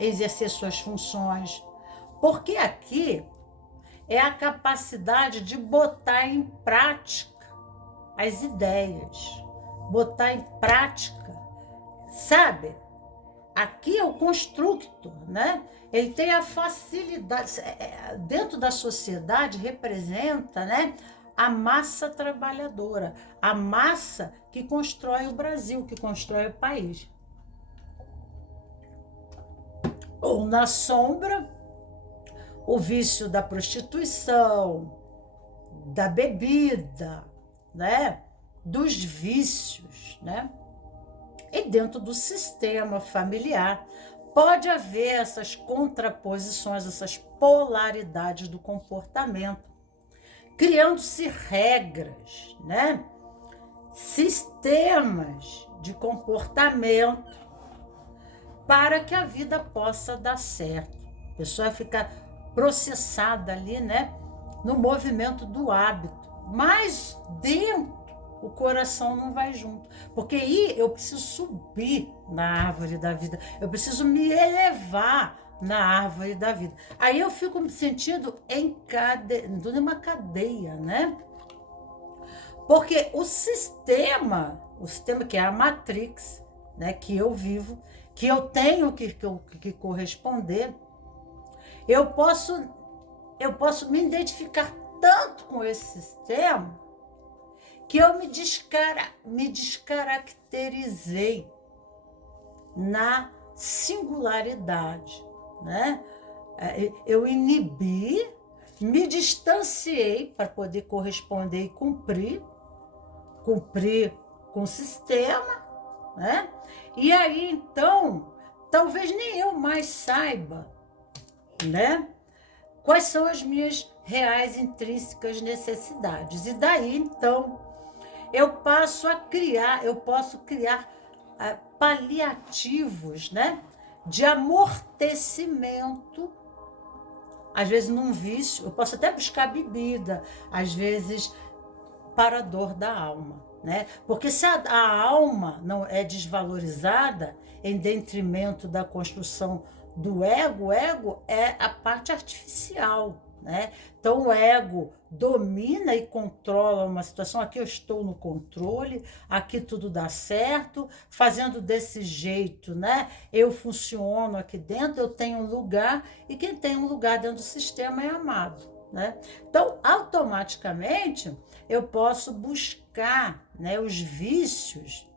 em exercer suas funções, porque aqui é a capacidade de botar em prática as ideias, botar em prática, sabe? Aqui é o constructo, né? Ele tem a facilidade, dentro da sociedade representa, né, a massa trabalhadora, a massa que constrói o Brasil, que constrói o país. Ou na sombra, o vício da prostituição, da bebida, né? Dos vícios, né? E dentro do sistema familiar pode haver essas contraposições, essas polaridades do comportamento, criando-se regras, né? Sistemas de comportamento para que a vida possa dar certo. A pessoa fica processada ali, né, no movimento do hábito, mas dentro o coração não vai junto, porque aí eu preciso subir na árvore da vida, eu preciso me elevar na árvore da vida. Aí eu fico me sentindo numa cadeia, né? Porque o sistema que é a Matrix, né, que eu vivo, que eu tenho que corresponder, eu posso me identificar tanto com esse sistema que eu me descaracterizei na singularidade, né? Eu inibi, me distanciei para poder corresponder e cumprir com o sistema, né? E aí, então, talvez nem eu mais saiba, né? Quais são as minhas reais intrínsecas necessidades. E daí, então, eu posso criar paliativos, né? De amortecimento, às vezes num vício, eu posso até buscar bebida, às vezes para a dor da alma, né? Porque se a alma não é desvalorizada em detrimento da construção do ego, o ego é a parte artificial, né? Então o ego domina e controla uma situação. Aqui eu estou no controle, aqui tudo dá certo, fazendo desse jeito, né? Eu funciono aqui dentro, eu tenho um lugar, e quem tem um lugar dentro do sistema é amado, né? Então, automaticamente, eu posso buscar, né, os vícios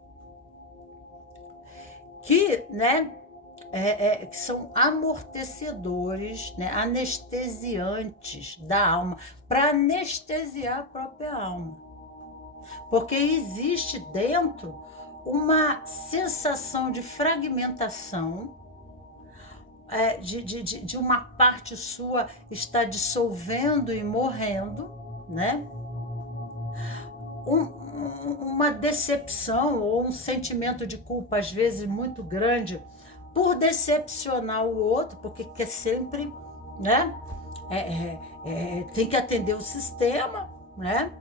que, né, que são amortecedores, né, anestesiantes da alma, para anestesiar a própria alma. Porque existe dentro uma sensação de fragmentação, de uma parte sua está dissolvendo e morrendo, né? Uma decepção ou um sentimento de culpa, às vezes, muito grande, por decepcionar o outro, porque quer sempre, né? Tem que atender o sistema, né?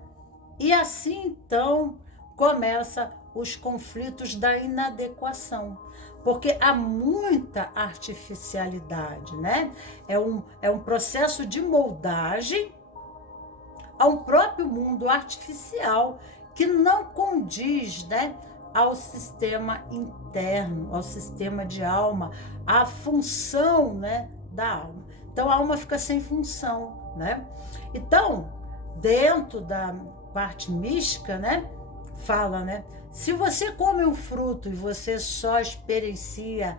E assim, então, começa os conflitos da inadequação, porque há muita artificialidade, né? É um processo de moldagem a um próprio mundo artificial que não condiz, né, ao sistema interno, ao sistema de alma, à função, né, da alma. Então a alma fica sem função, né? Então, dentro da parte mística, né, fala, né, se você come um fruto e você só experiencia,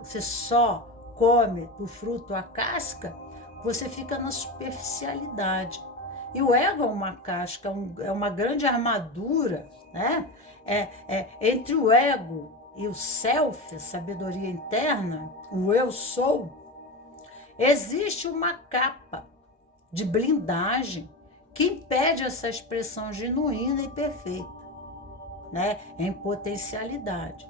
você só come do fruto a casca, você fica na superficialidade. E o ego é uma casca, é uma grande armadura, né? Entre o ego e o self, a sabedoria interna, o eu sou, existe uma capa de blindagem que impede essa expressão genuína e perfeita, né? Em potencialidade.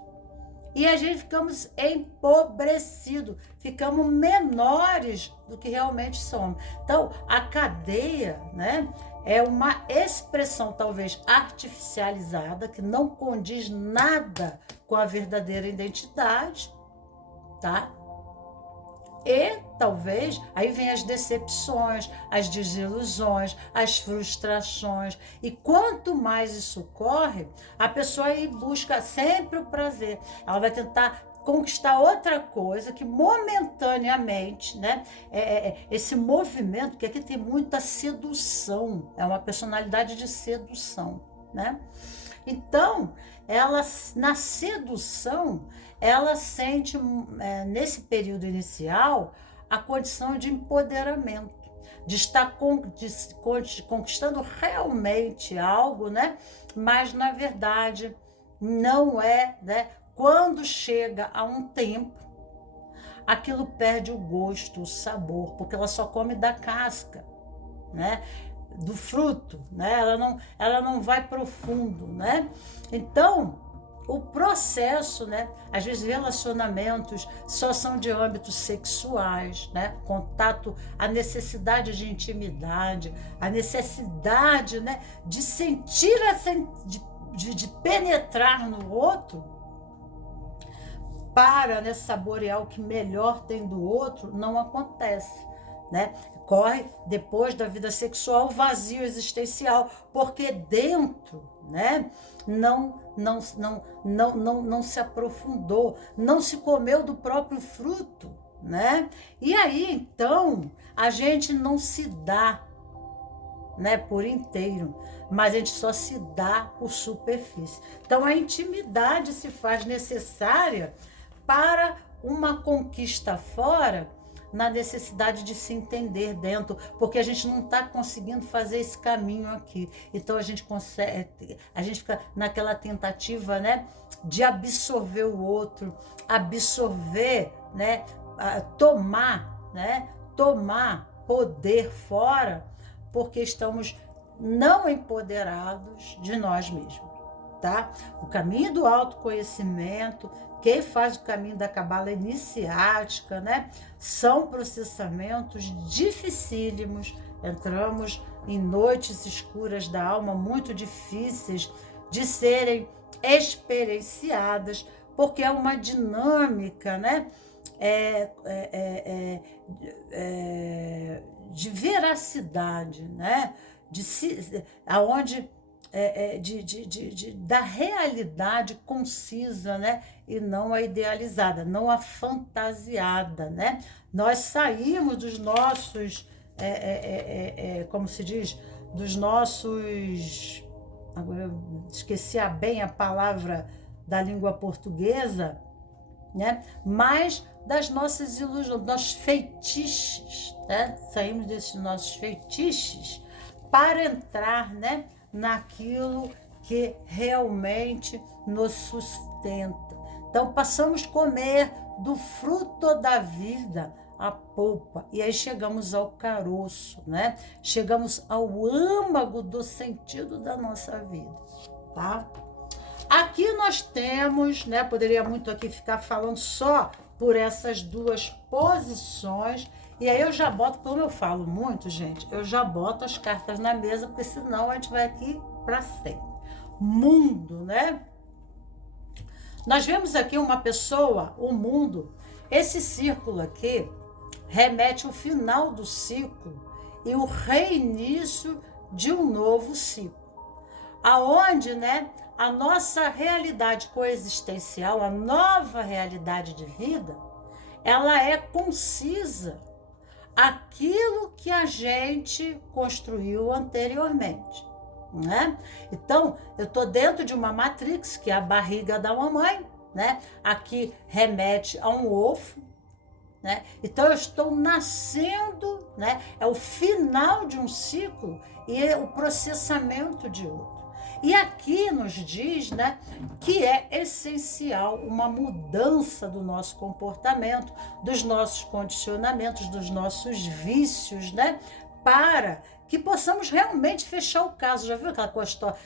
E a gente ficamos empobrecidos, ficamos menores do que realmente somos. Então, a cadeia, né, é uma expressão talvez artificializada, que não condiz nada com a verdadeira identidade, tá? E talvez, aí vem as decepções, as desilusões, as frustrações. E quanto mais isso ocorre, a pessoa aí busca sempre o prazer. Ela vai tentar conquistar outra coisa que momentaneamente, né? Esse movimento, que aqui tem muita sedução, é uma personalidade de sedução, né? Então, ela, na sedução, ela sente, nesse período inicial, a condição de empoderamento, de estar conquistando realmente algo, né? Mas, na verdade, não é, né? Quando chega a um tempo, aquilo perde o gosto, o sabor, porque ela só come da casca, né? Do fruto, né? Ela não vai profundo, né? Então, o processo, né? Às vezes relacionamentos só são de âmbitos sexuais, né? Contato, a necessidade de intimidade, a necessidade, né, de sentir de penetrar no outro para, né, saborear o que melhor tem do outro, não acontece, né? Corre depois da vida sexual o vazio existencial, porque dentro, né, não se aprofundou, não se comeu do próprio fruto, né? E aí, então, a gente não se dá, né, por inteiro, mas a gente só se dá por superfície. Então, a intimidade se faz necessária para uma conquista fora, na necessidade de se entender dentro, porque a gente não está conseguindo fazer esse caminho aqui. Então a gente consegue, a gente fica naquela tentativa, né, de absorver o outro, absorver, né, tomar poder fora, porque estamos não empoderados de nós mesmos. Tá? O caminho do autoconhecimento, quem faz o caminho da cabala iniciática, né? São processamentos dificílimos. Entramos em noites escuras da alma muito difíceis de serem experienciadas, porque é uma dinâmica, né? De veracidade, né? Aonde da realidade concisa, né? E não a idealizada, não a fantasiada, né? Nós saímos dos nossos, como se diz, dos nossos, agora eu esqueci bem a palavra da língua portuguesa, né? Mas das nossas ilusões, nossos feitiços, né? Saímos desses nossos feitiços para entrar, né, naquilo que realmente nos sustenta. Então, passamos a comer do fruto da vida, a polpa, e aí chegamos ao caroço, né? Chegamos ao âmago do sentido da nossa vida, tá? Aqui nós temos, né? Poderia muito aqui ficar falando só por essas duas posições. E aí eu já boto, como eu falo muito, gente, eu já boto as cartas na mesa, porque senão a gente vai aqui para sempre. Mundo, né? Nós vemos aqui uma pessoa, o mundo. Esse círculo aqui remete ao final do ciclo e o reinício de um novo ciclo. Aonde, né, a nossa realidade coexistencial, a nova realidade de vida, ela é concisa aquilo que a gente construiu anteriormente, né? Então, eu estou dentro de uma matrix, que é a barriga da mamãe, né? Aqui remete a um ovo, né? Então, eu estou nascendo, né? É o final de um ciclo e é o processamento de outro. E aqui nos diz, né, que é essencial uma mudança do nosso comportamento, dos nossos condicionamentos, dos nossos vícios, né, para que possamos realmente fechar o caso. Já viu aquela coisa,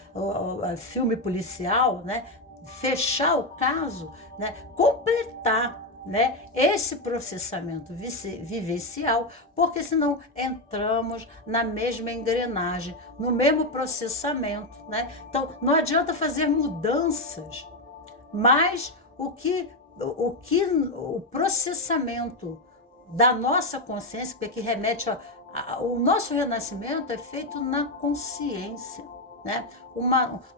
filme policial, né? Fechar o caso, né? Completar, né, esse processamento vivencial, porque senão entramos na mesma engrenagem, no mesmo processamento, né? Então, não adianta fazer mudanças, mas o processamento da nossa consciência, porque aqui remete o nosso renascimento é feito na consciência, né?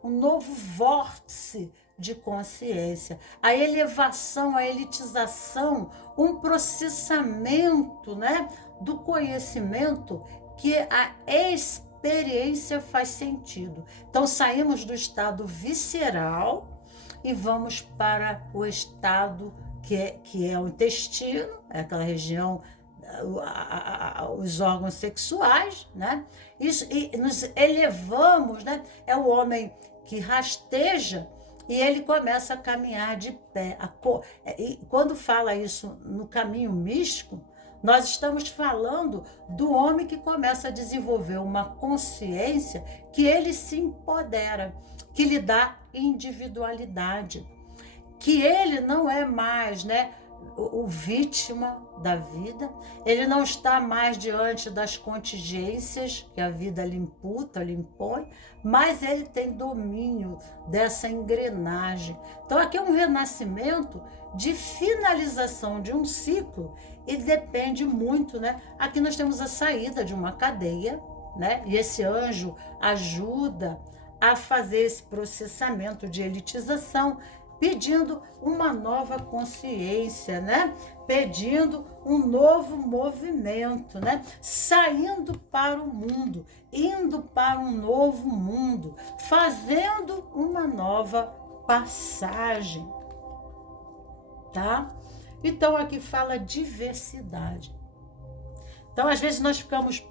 Um novo vórtice de consciência, a elevação, a elitização, um processamento, né, do conhecimento que a experiência faz sentido. Então, saímos do estado visceral e vamos para o estado que é o intestino, é aquela região, os órgãos sexuais, né? Isso, e nos elevamos, né? É o homem que rasteja e ele começa a caminhar de pé. E quando fala isso no caminho místico, nós estamos falando do homem que começa a desenvolver uma consciência que ele se empodera, que lhe dá individualidade, que ele não é mais, né, o vítima da vida, ele não está mais diante das contingências que a vida lhe imputa, lhe impõe, mas ele tem domínio dessa engrenagem. Então aqui é um renascimento de finalização de um ciclo e depende muito, né? Aqui nós temos a saída de uma cadeia, né? E esse anjo ajuda a fazer esse processamento de elitização, pedindo uma nova consciência, né? Pedindo um novo movimento, né? Saindo para o mundo, indo para um novo mundo, fazendo uma nova passagem, tá? Então, aqui fala diversidade. Então, às vezes, nós ficamos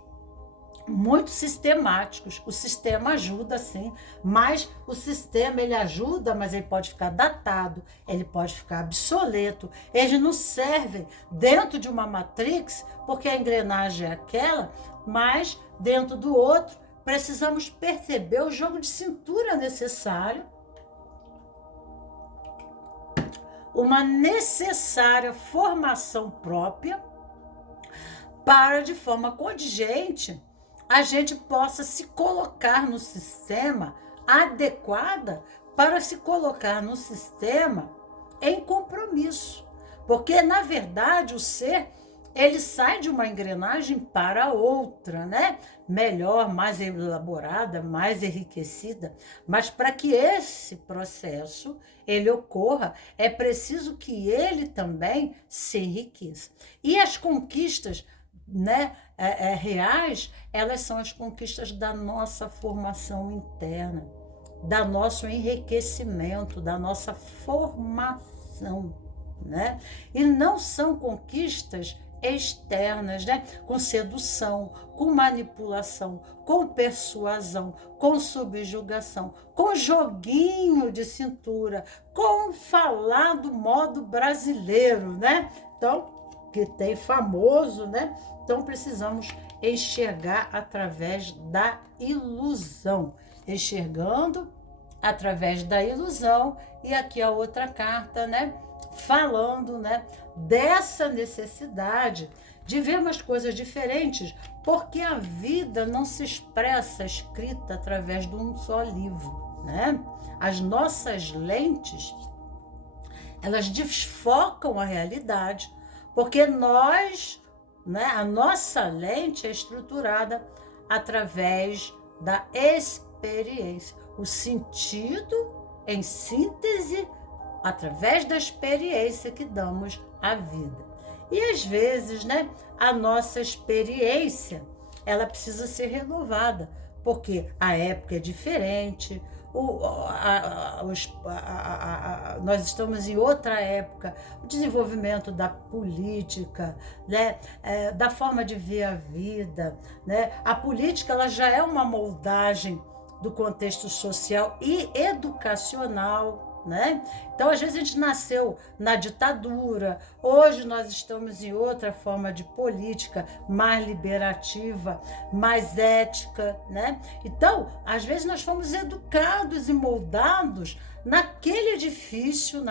muito sistemáticos. O sistema ajuda, sim, mas o sistema, ele ajuda, mas ele pode ficar datado, ele pode ficar obsoleto. Eles não servem dentro de uma matrix, porque a engrenagem é aquela, mas dentro do outro, precisamos perceber o jogo de cintura necessário, uma necessária formação própria, para, de forma contingente, a gente possa se colocar no sistema adequada para se colocar no sistema em compromisso. Porque, na verdade, o ser, ele sai de uma engrenagem para outra, né? Melhor, mais elaborada, mais enriquecida. Mas para que esse processo ele ocorra, é preciso que ele também se enriqueça. E as conquistas, né, reais, elas são as conquistas da nossa formação interna, da nosso enriquecimento, da nossa formação, né? E não são conquistas externas, né? Com sedução, com manipulação, com persuasão, com subjugação, com joguinho de cintura, com falar do modo brasileiro, né? Então, que tem famoso, né? Então, precisamos enxergar através da ilusão. Enxergando através da ilusão. E aqui a outra carta, né? Falando, né? Dessa necessidade de ver umas coisas diferentes, porque a vida não se expressa escrita através de um só livro, né? As nossas lentes, elas desfocam a realidade, porque nós, né, a nossa lente é estruturada através da experiência. O sentido, em síntese, através da experiência que damos à vida. E às vezes, né, a nossa experiência, ela precisa ser renovada, porque a época é diferente, nós estamos em outra época, o desenvolvimento da política, né, da forma de ver a vida, né? A política, ela já é uma moldagem do contexto social e educacional, né? Então, às vezes a gente nasceu na ditadura, hoje nós estamos em outra forma de política, mais liberativa, mais ética, né? Então, às vezes nós fomos educados e moldados naquele edifício,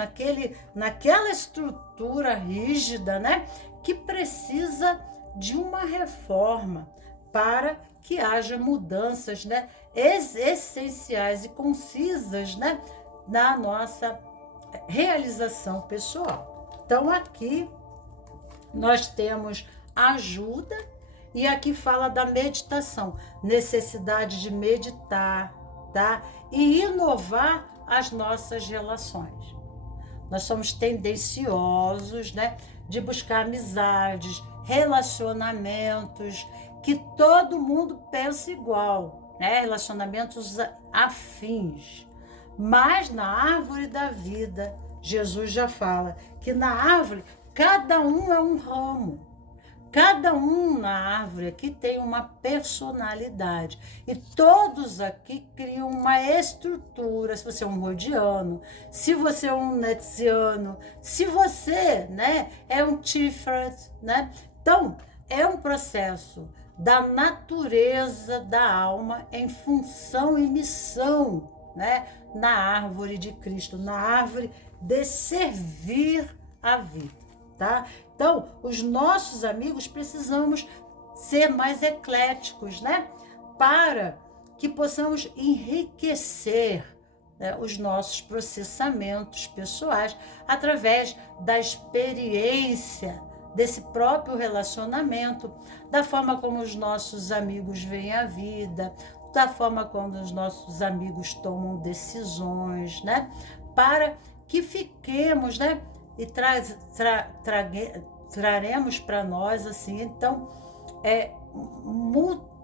naquela estrutura rígida, né? Que precisa de uma reforma para que haja mudanças, né? Essenciais e concisas, né? Na nossa realização pessoal. Então, aqui nós temos ajuda, e aqui fala da meditação, necessidade de meditar, tá? E inovar as nossas relações. Nós somos tendenciosos, né? De buscar amizades, relacionamentos, que todo mundo pensa igual, né? Relacionamentos afins. Mas na árvore da vida, Jesus já fala que na árvore, cada um é um ramo. Cada um na árvore aqui tem uma personalidade. E todos aqui criam uma estrutura. Se você é um rhodiano, se você é um netziano, se você, né, é um tiferet, né? Então, é um processo da natureza da alma em função e missão, né? Na árvore de Cristo, na árvore de servir a vida, tá? Então, os nossos amigos precisamos ser mais ecléticos, né? Para que possamos enriquecer, né, os nossos processamentos pessoais através da experiência desse próprio relacionamento, da forma como os nossos amigos veem a vida, da forma como os nossos amigos tomam decisões, né? Para que fiquemos, né? E traremos para nós, assim, então,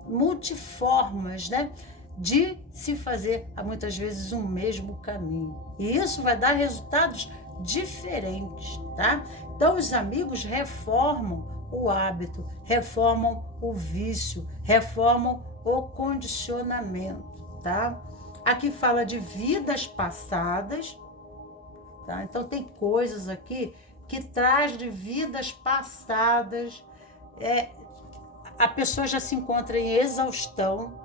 multiformas, né? De se fazer, muitas vezes, um mesmo caminho. E isso vai dar resultados diferentes, tá? Então, os amigos reformam o hábito, reformam o vício, reformam o condicionamento, tá? Aqui fala de vidas passadas, tá? Então, tem coisas aqui que traz de vidas passadas, a pessoa já se encontra em exaustão,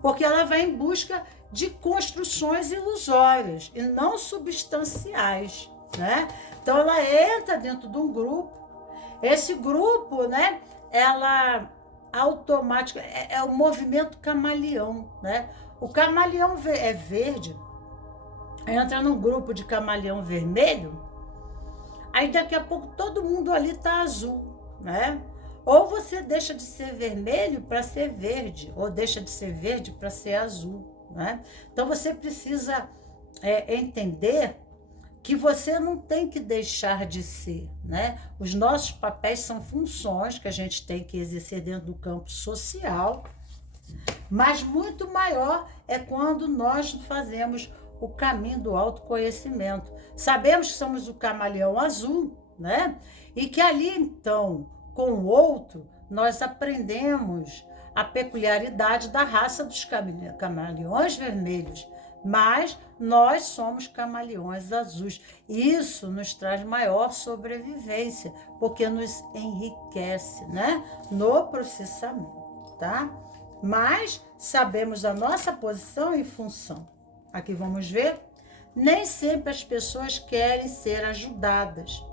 porque ela vai em busca de construções ilusórias e não substanciais, né? Então ela entra dentro de um grupo, esse grupo, né? Ela automática é o movimento camaleão, né? O camaleão é verde, entra num grupo de camaleão vermelho, aí daqui a pouco todo mundo ali tá azul, né? Ou você deixa de ser vermelho para ser verde, ou deixa de ser verde para ser azul, né? Então você precisa entender que você não tem que deixar de ser, né? Os nossos papéis são funções que a gente tem que exercer dentro do campo social, mas muito maior é quando nós fazemos o caminho do autoconhecimento. Sabemos que somos o camaleão azul, né? E que ali, então, com o outro, nós aprendemos a peculiaridade da raça dos camaleões vermelhos, mas nós somos camaleões azuis. Isso nos traz maior sobrevivência, porque nos enriquece, né? No processamento, tá? Mas sabemos a nossa posição e função. Aqui vamos ver. Nem sempre as pessoas querem ser ajudadas.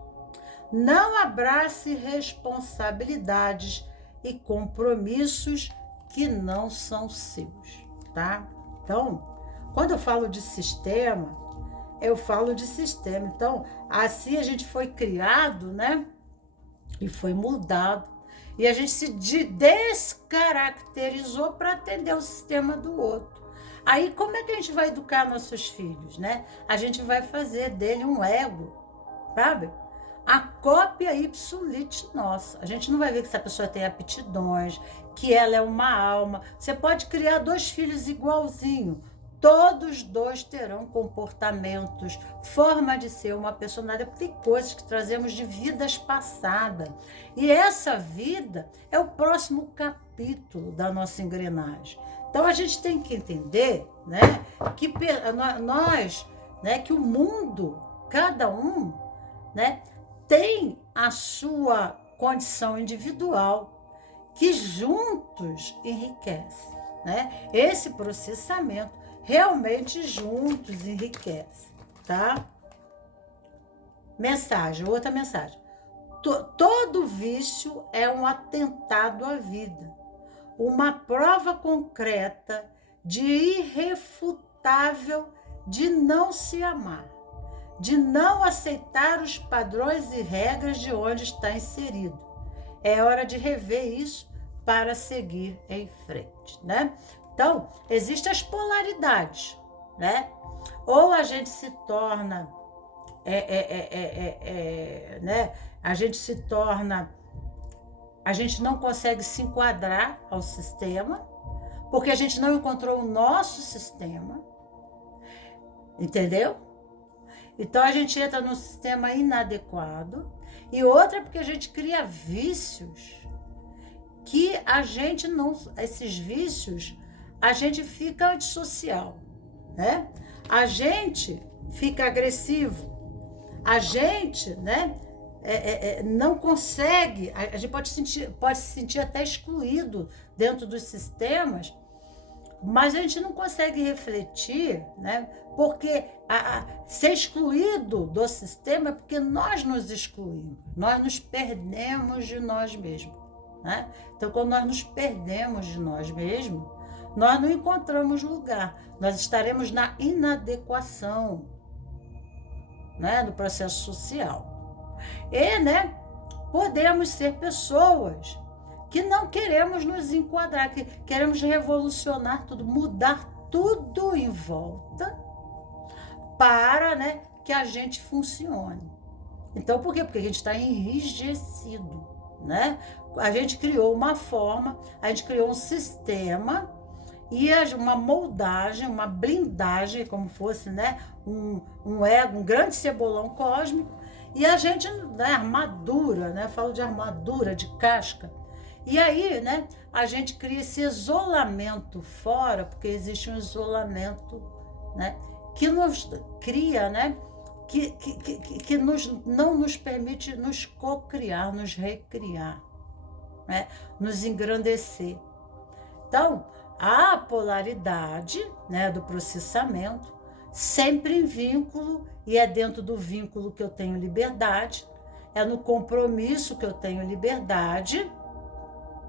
Não abrace responsabilidades e compromissos que não são seus, tá? Então, quando eu falo de sistema, eu falo de sistema. Então, assim a gente foi criado, né? E foi mudado. E a gente se descaracterizou para atender o sistema do outro. Aí, como é que a gente vai educar nossos filhos, né? A gente vai fazer dele um ego, sabe? A cópia ipsilite nossa. A gente não vai ver que essa pessoa tem aptidões, que ela é uma alma. Você pode criar 2 filhos igualzinho. Todos 2 terão comportamentos, forma de ser, uma personalidade. Tem coisas que trazemos de vidas passadas. E essa vida é o próximo capítulo da nossa engrenagem. Então a gente tem que entender, né, que nós, né, que o mundo, cada um, né, tem a sua condição individual, que juntos enriquece, né? Esse processamento realmente juntos enriquece, tá? Mensagem, outra mensagem. Todo vício é um atentado à vida, uma prova concreta de irrefutável de não se amar, de não aceitar os padrões e regras de onde está inserido. É hora de rever isso para seguir em frente, né? Então, existem as polaridades, né? Ou a gente se torna, né? A gente não consegue se enquadrar ao sistema, porque a gente não encontrou o nosso sistema, entendeu? Então a gente entra num sistema inadequado, e outra porque a gente cria vícios que a gente não, esses vícios, a gente fica antissocial, né? A gente fica agressivo, a gente, né, não consegue, a gente pode se sentir até excluído dentro dos sistemas, mas a gente não consegue refletir, né? Porque ser excluído do sistema é porque nós nos excluímos, nós nos perdemos de nós mesmos, né? Então, quando nós nos perdemos de nós mesmos, nós não encontramos lugar, nós estaremos na inadequação, né, do processo social. E, né, podemos ser pessoas que não queremos nos enquadrar, que queremos revolucionar tudo, mudar tudo em volta para, né, que a gente funcione. Então, por quê? Porque a gente está enrijecido, né? A gente criou uma forma, a gente criou um sistema e uma moldagem, uma blindagem, como fosse, né, um ego, um grande cebolão cósmico, e a gente, né, armadura, né, falo de armadura, de casca, e aí, né, a gente cria esse isolamento fora, porque existe um isolamento, né, que nos cria, né, que não nos permite nos cocriar, nos recriar, né, nos engrandecer. Então, a polaridade, né, do processamento, sempre em vínculo, e é dentro do vínculo que eu tenho liberdade, é no compromisso que eu tenho liberdade,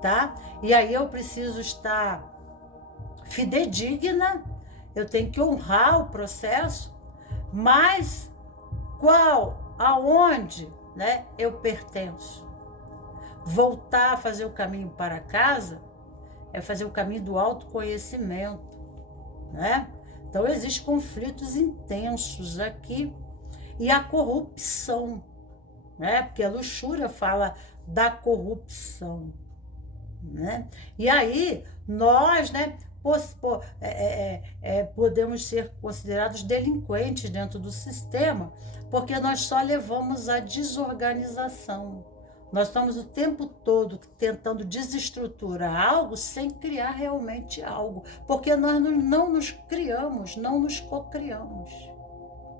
tá? E aí eu preciso estar fidedigna, eu tenho que honrar o processo, mas aonde, né, eu pertenço? Voltar a fazer o caminho para casa é fazer o caminho do autoconhecimento, né? Então, existem conflitos intensos aqui e a corrupção, né? Porque a luxúria fala da corrupção, né? E aí, nós, né, podemos ser considerados delinquentes dentro do sistema, porque nós só levamos a desorganização. Nós estamos o tempo todo tentando desestruturar algo sem criar realmente algo, porque nós não nos criamos, não nos cocriamos,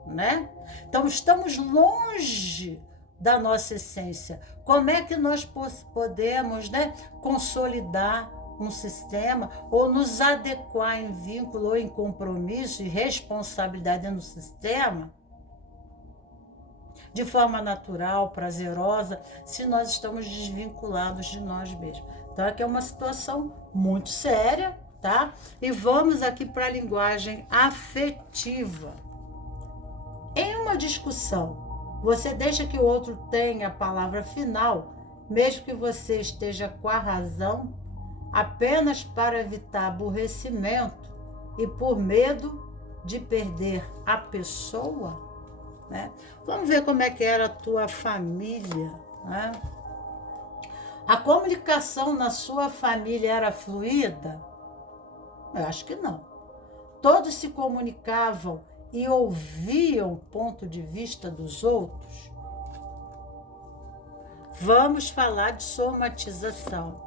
né? Então, estamos longe da nossa essência. Como é que nós podemos, né, consolidar um sistema ou nos adequar em vínculo ou em compromisso e responsabilidade no sistema de forma natural, prazerosa, se nós estamos desvinculados de nós mesmos? Então, aqui é uma situação muito séria, tá? E vamos aqui para a linguagem afetiva. Em uma discussão, você deixa que o outro tenha a palavra final, mesmo que você esteja com a razão, apenas para evitar aborrecimento e por medo de perder a pessoa, né? Vamos ver como é que era a tua família, né? A comunicação na sua família era fluida? Eu acho que não. Todos se comunicavam e ouviam o ponto de vista dos outros? Vamos falar de somatização.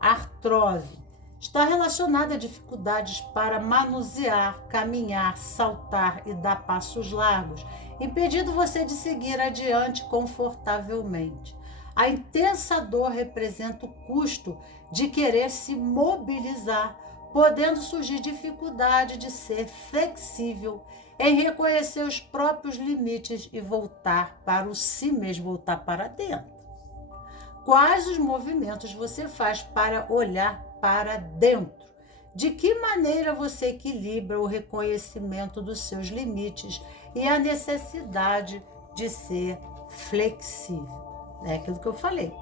Artrose está relacionada a dificuldades para manusear, caminhar, saltar e dar passos largos, impedindo você de seguir adiante confortavelmente. A intensa dor representa o custo de querer se mobilizar, podendo surgir dificuldade de ser flexível, em reconhecer os próprios limites e voltar para o si mesmo, voltar para dentro. Quais os movimentos você faz para olhar para dentro? De que maneira você equilibra o reconhecimento dos seus limites e a necessidade de ser flexível? É aquilo que eu falei.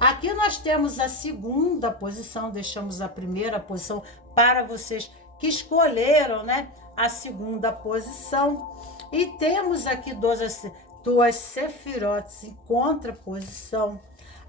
Aqui nós temos a segunda posição, deixamos a primeira posição para vocês que escolheram, né, a segunda posição. E temos aqui duas sefirotes em contraposição.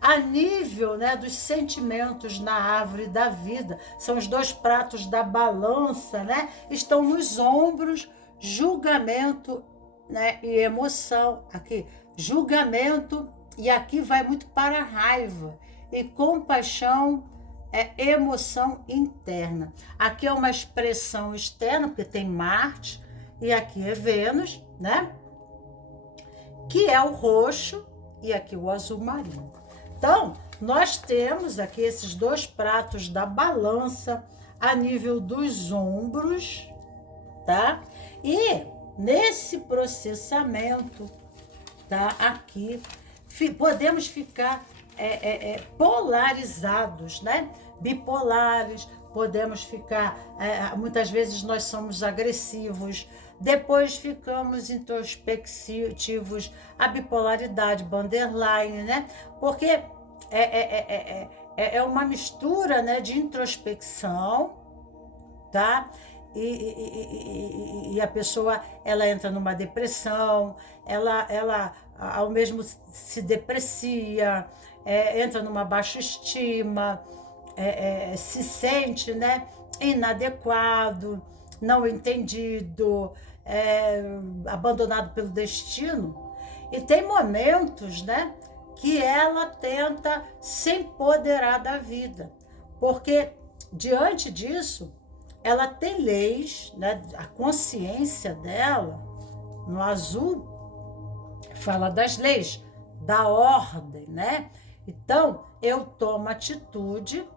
A nível, né, dos sentimentos na árvore da vida, são os dois pratos da balança, né? Estão nos ombros, julgamento, né, e emoção. Aqui, julgamento, e aqui vai muito para a raiva. E compaixão é emoção interna. Aqui é uma expressão externa, porque tem Marte, e aqui é Vênus, né? Que é o roxo, e aqui o azul marinho. Então, nós temos aqui esses dois pratos da balança a nível dos ombros, tá? E nesse processamento, tá? Aqui, podemos ficar polarizados, né? Bipolares, podemos ficar, muitas vezes nós somos agressivos, depois ficamos introspectivos, a bipolaridade, borderline, né? Porque é uma mistura, né, de introspecção, tá? E a pessoa, ela entra numa depressão, ela ao mesmo se deprecia, entra numa baixa estima, se sente, né, inadequado, não entendido, abandonado pelo destino. E tem momentos, né, que ela tenta se empoderar da vida, porque diante disso ela tem leis, né, a consciência dela, no azul, fala das leis, da ordem, né? Então, eu tomo atitude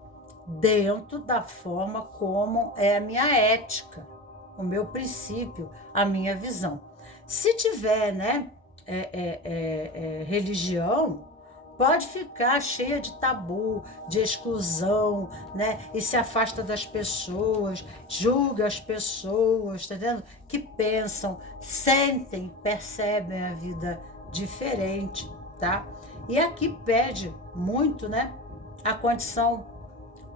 dentro da forma como é a minha ética, o meu princípio, a minha visão. Se tiver, né, religião, pode ficar cheia de tabu, de exclusão, né? E se afasta das pessoas, julga as pessoas, tá entendendo? Que pensam, sentem, percebem a vida diferente, tá? E aqui pede muito, né? A condição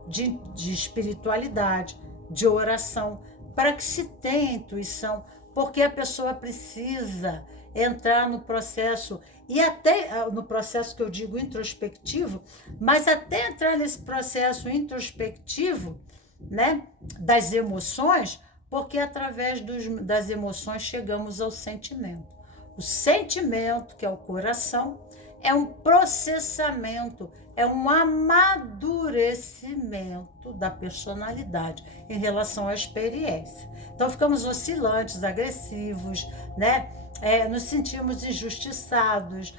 de espiritualidade, de oração, para que se tenha intuição, porque a pessoa precisa entrar no processo, e até no processo que eu digo introspectivo, mas até entrar nesse processo introspectivo, né, das emoções, porque através das emoções chegamos ao sentimento. O sentimento, que é o coração, é um processamento, é um amadurecimento da personalidade em relação à experiência. Então, ficamos oscilantes, agressivos, né? Nos sentimos injustiçados,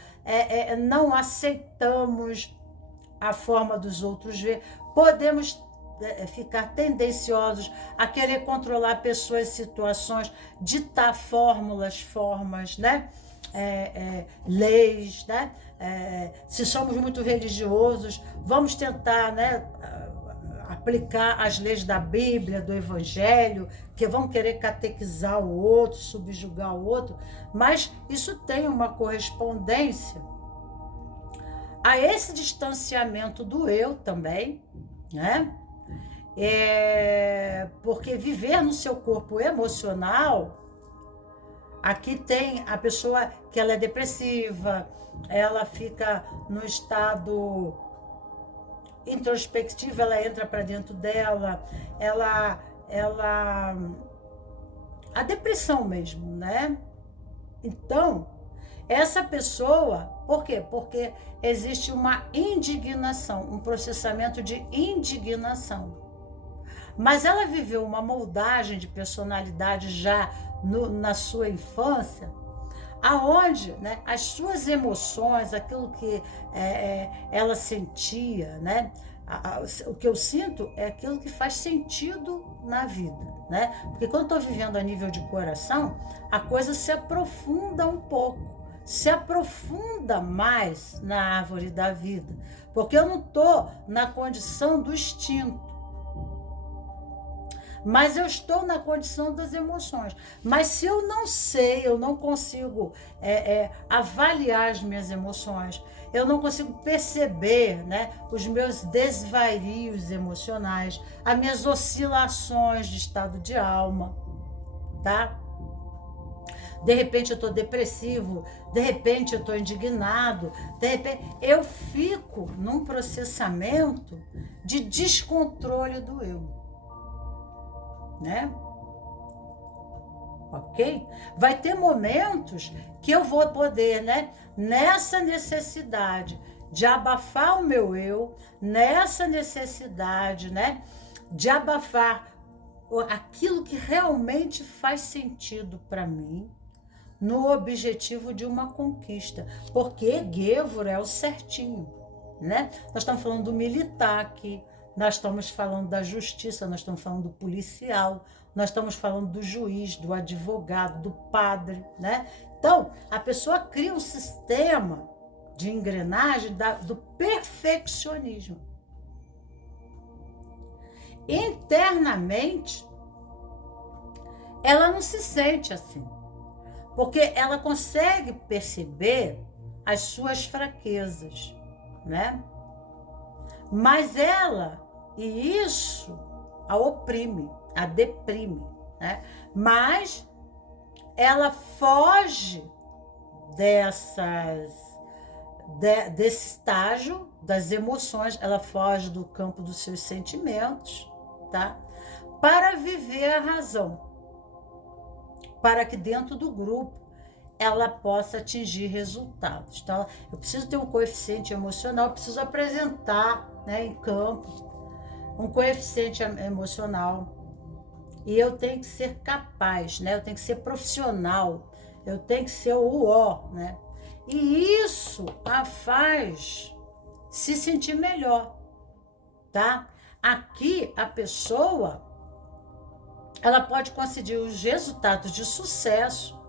não aceitamos a forma dos outros ver, podemos ficar tendenciosos a querer controlar pessoas, situações, ditar formas, né? Leis, né? Se somos muito religiosos, vamos tentar, né, aplicar as leis da Bíblia, do Evangelho, que vão querer catequizar o outro, subjugar o outro, mas isso tem uma correspondência a esse distanciamento do eu também, né? Porque viver no seu corpo emocional, aqui tem a pessoa que ela é depressiva, ela fica no estado introspectivo, ela entra para dentro dela, a depressão mesmo, né? Então, essa pessoa, por quê? Porque existe uma indignação, um processamento de indignação. Mas ela viveu uma moldagem de personalidade já na sua infância, aonde, né, as suas emoções, aquilo que ela sentia, né, o que eu sinto é aquilo que faz sentido na vida, né? Porque quando estou vivendo a nível de coração, a coisa se aprofunda um pouco, se aprofunda mais na árvore da vida, porque eu não estou na condição do instinto, mas eu estou na condição das emoções. Mas se eu não sei, eu não consigo avaliar as minhas emoções, eu não consigo perceber, né, os meus desvarios emocionais, as minhas oscilações de estado de alma, tá? De repente eu estou depressivo, de repente eu estou indignado, de repente eu fico num processamento de descontrole do eu. Né? Ok? Vai ter momentos que eu vou poder, né, nessa necessidade de abafar o meu eu, nessa necessidade, né, de abafar aquilo que realmente faz sentido para mim, no objetivo de uma conquista, porque Guevara é o certinho, né? Nós estamos falando do militar aqui, nós estamos falando da justiça, nós estamos falando do policial, nós estamos falando do juiz, do advogado, do padre, né? Então, a pessoa cria um sistema de engrenagem do perfeccionismo. Internamente, ela não se sente assim, porque ela consegue perceber as suas fraquezas, né? Mas e isso a oprime, a deprime, né? Mas ela foge desse estágio das emoções, ela foge do campo dos seus sentimentos, tá? Para viver a razão, para que dentro do grupo ela possa atingir resultados. Então, eu preciso ter um coeficiente emocional, eu preciso apresentar, né, em campo um coeficiente emocional. E eu tenho que ser capaz, né? Eu tenho que ser profissional, eu tenho que ser o ó, né? E isso a faz se sentir melhor, tá? Aqui a pessoa, ela pode conseguir os resultados de sucesso,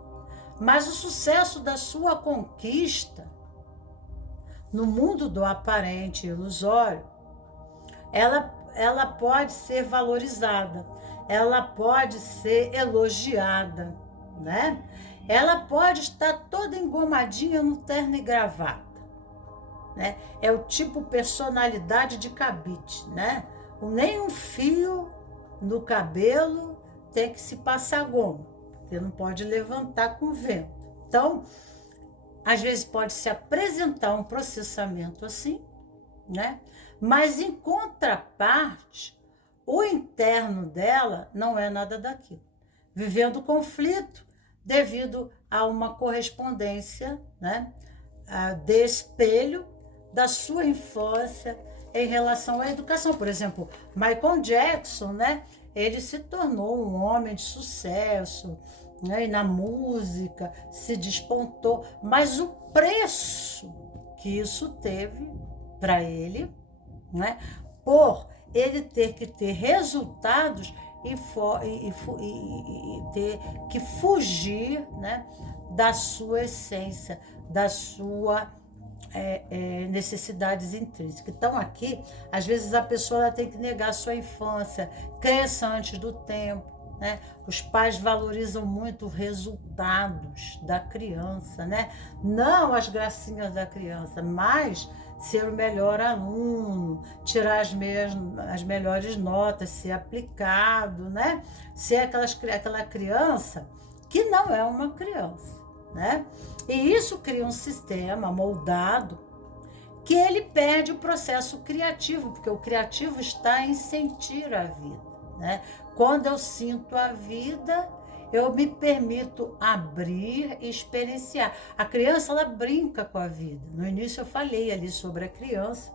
mas o sucesso da sua conquista no mundo do aparente ilusório, ela pode ser valorizada, ela pode ser elogiada, né? Ela pode estar toda engomadinha no terno e gravata, né? É o tipo personalidade de cabide, né? Nem um fio no cabelo tem que se passar goma, porque não pode levantar com vento. Então, às vezes pode se apresentar um processamento assim, né? Mas em contraparte, o interno dela não é nada daquilo, vivendo conflito devido a uma correspondência, né, de espelho da sua infância em relação à educação. Por exemplo, Michael Jackson, né, ele se tornou um homem de sucesso, né, e na música se despontou, mas o preço que isso teve para ele, né, por ele ter que ter resultados e ter que fugir, né, da sua essência, da sua necessidades intrínsecas. Então aqui, às vezes a pessoa tem que negar a sua infância, crença antes do tempo, né? Os pais valorizam muito os resultados da criança, né? Não as gracinhas da criança, mas ser o melhor aluno, tirar as melhores notas, ser aplicado, né? Ser aquela criança que não é uma criança, né? E isso cria um sistema moldado que ele perde o processo criativo, porque o criativo está em sentir a vida, né? Quando eu sinto a vida, eu me permito abrir e experienciar. A criança, ela brinca com a vida. No início eu falei ali sobre a criança.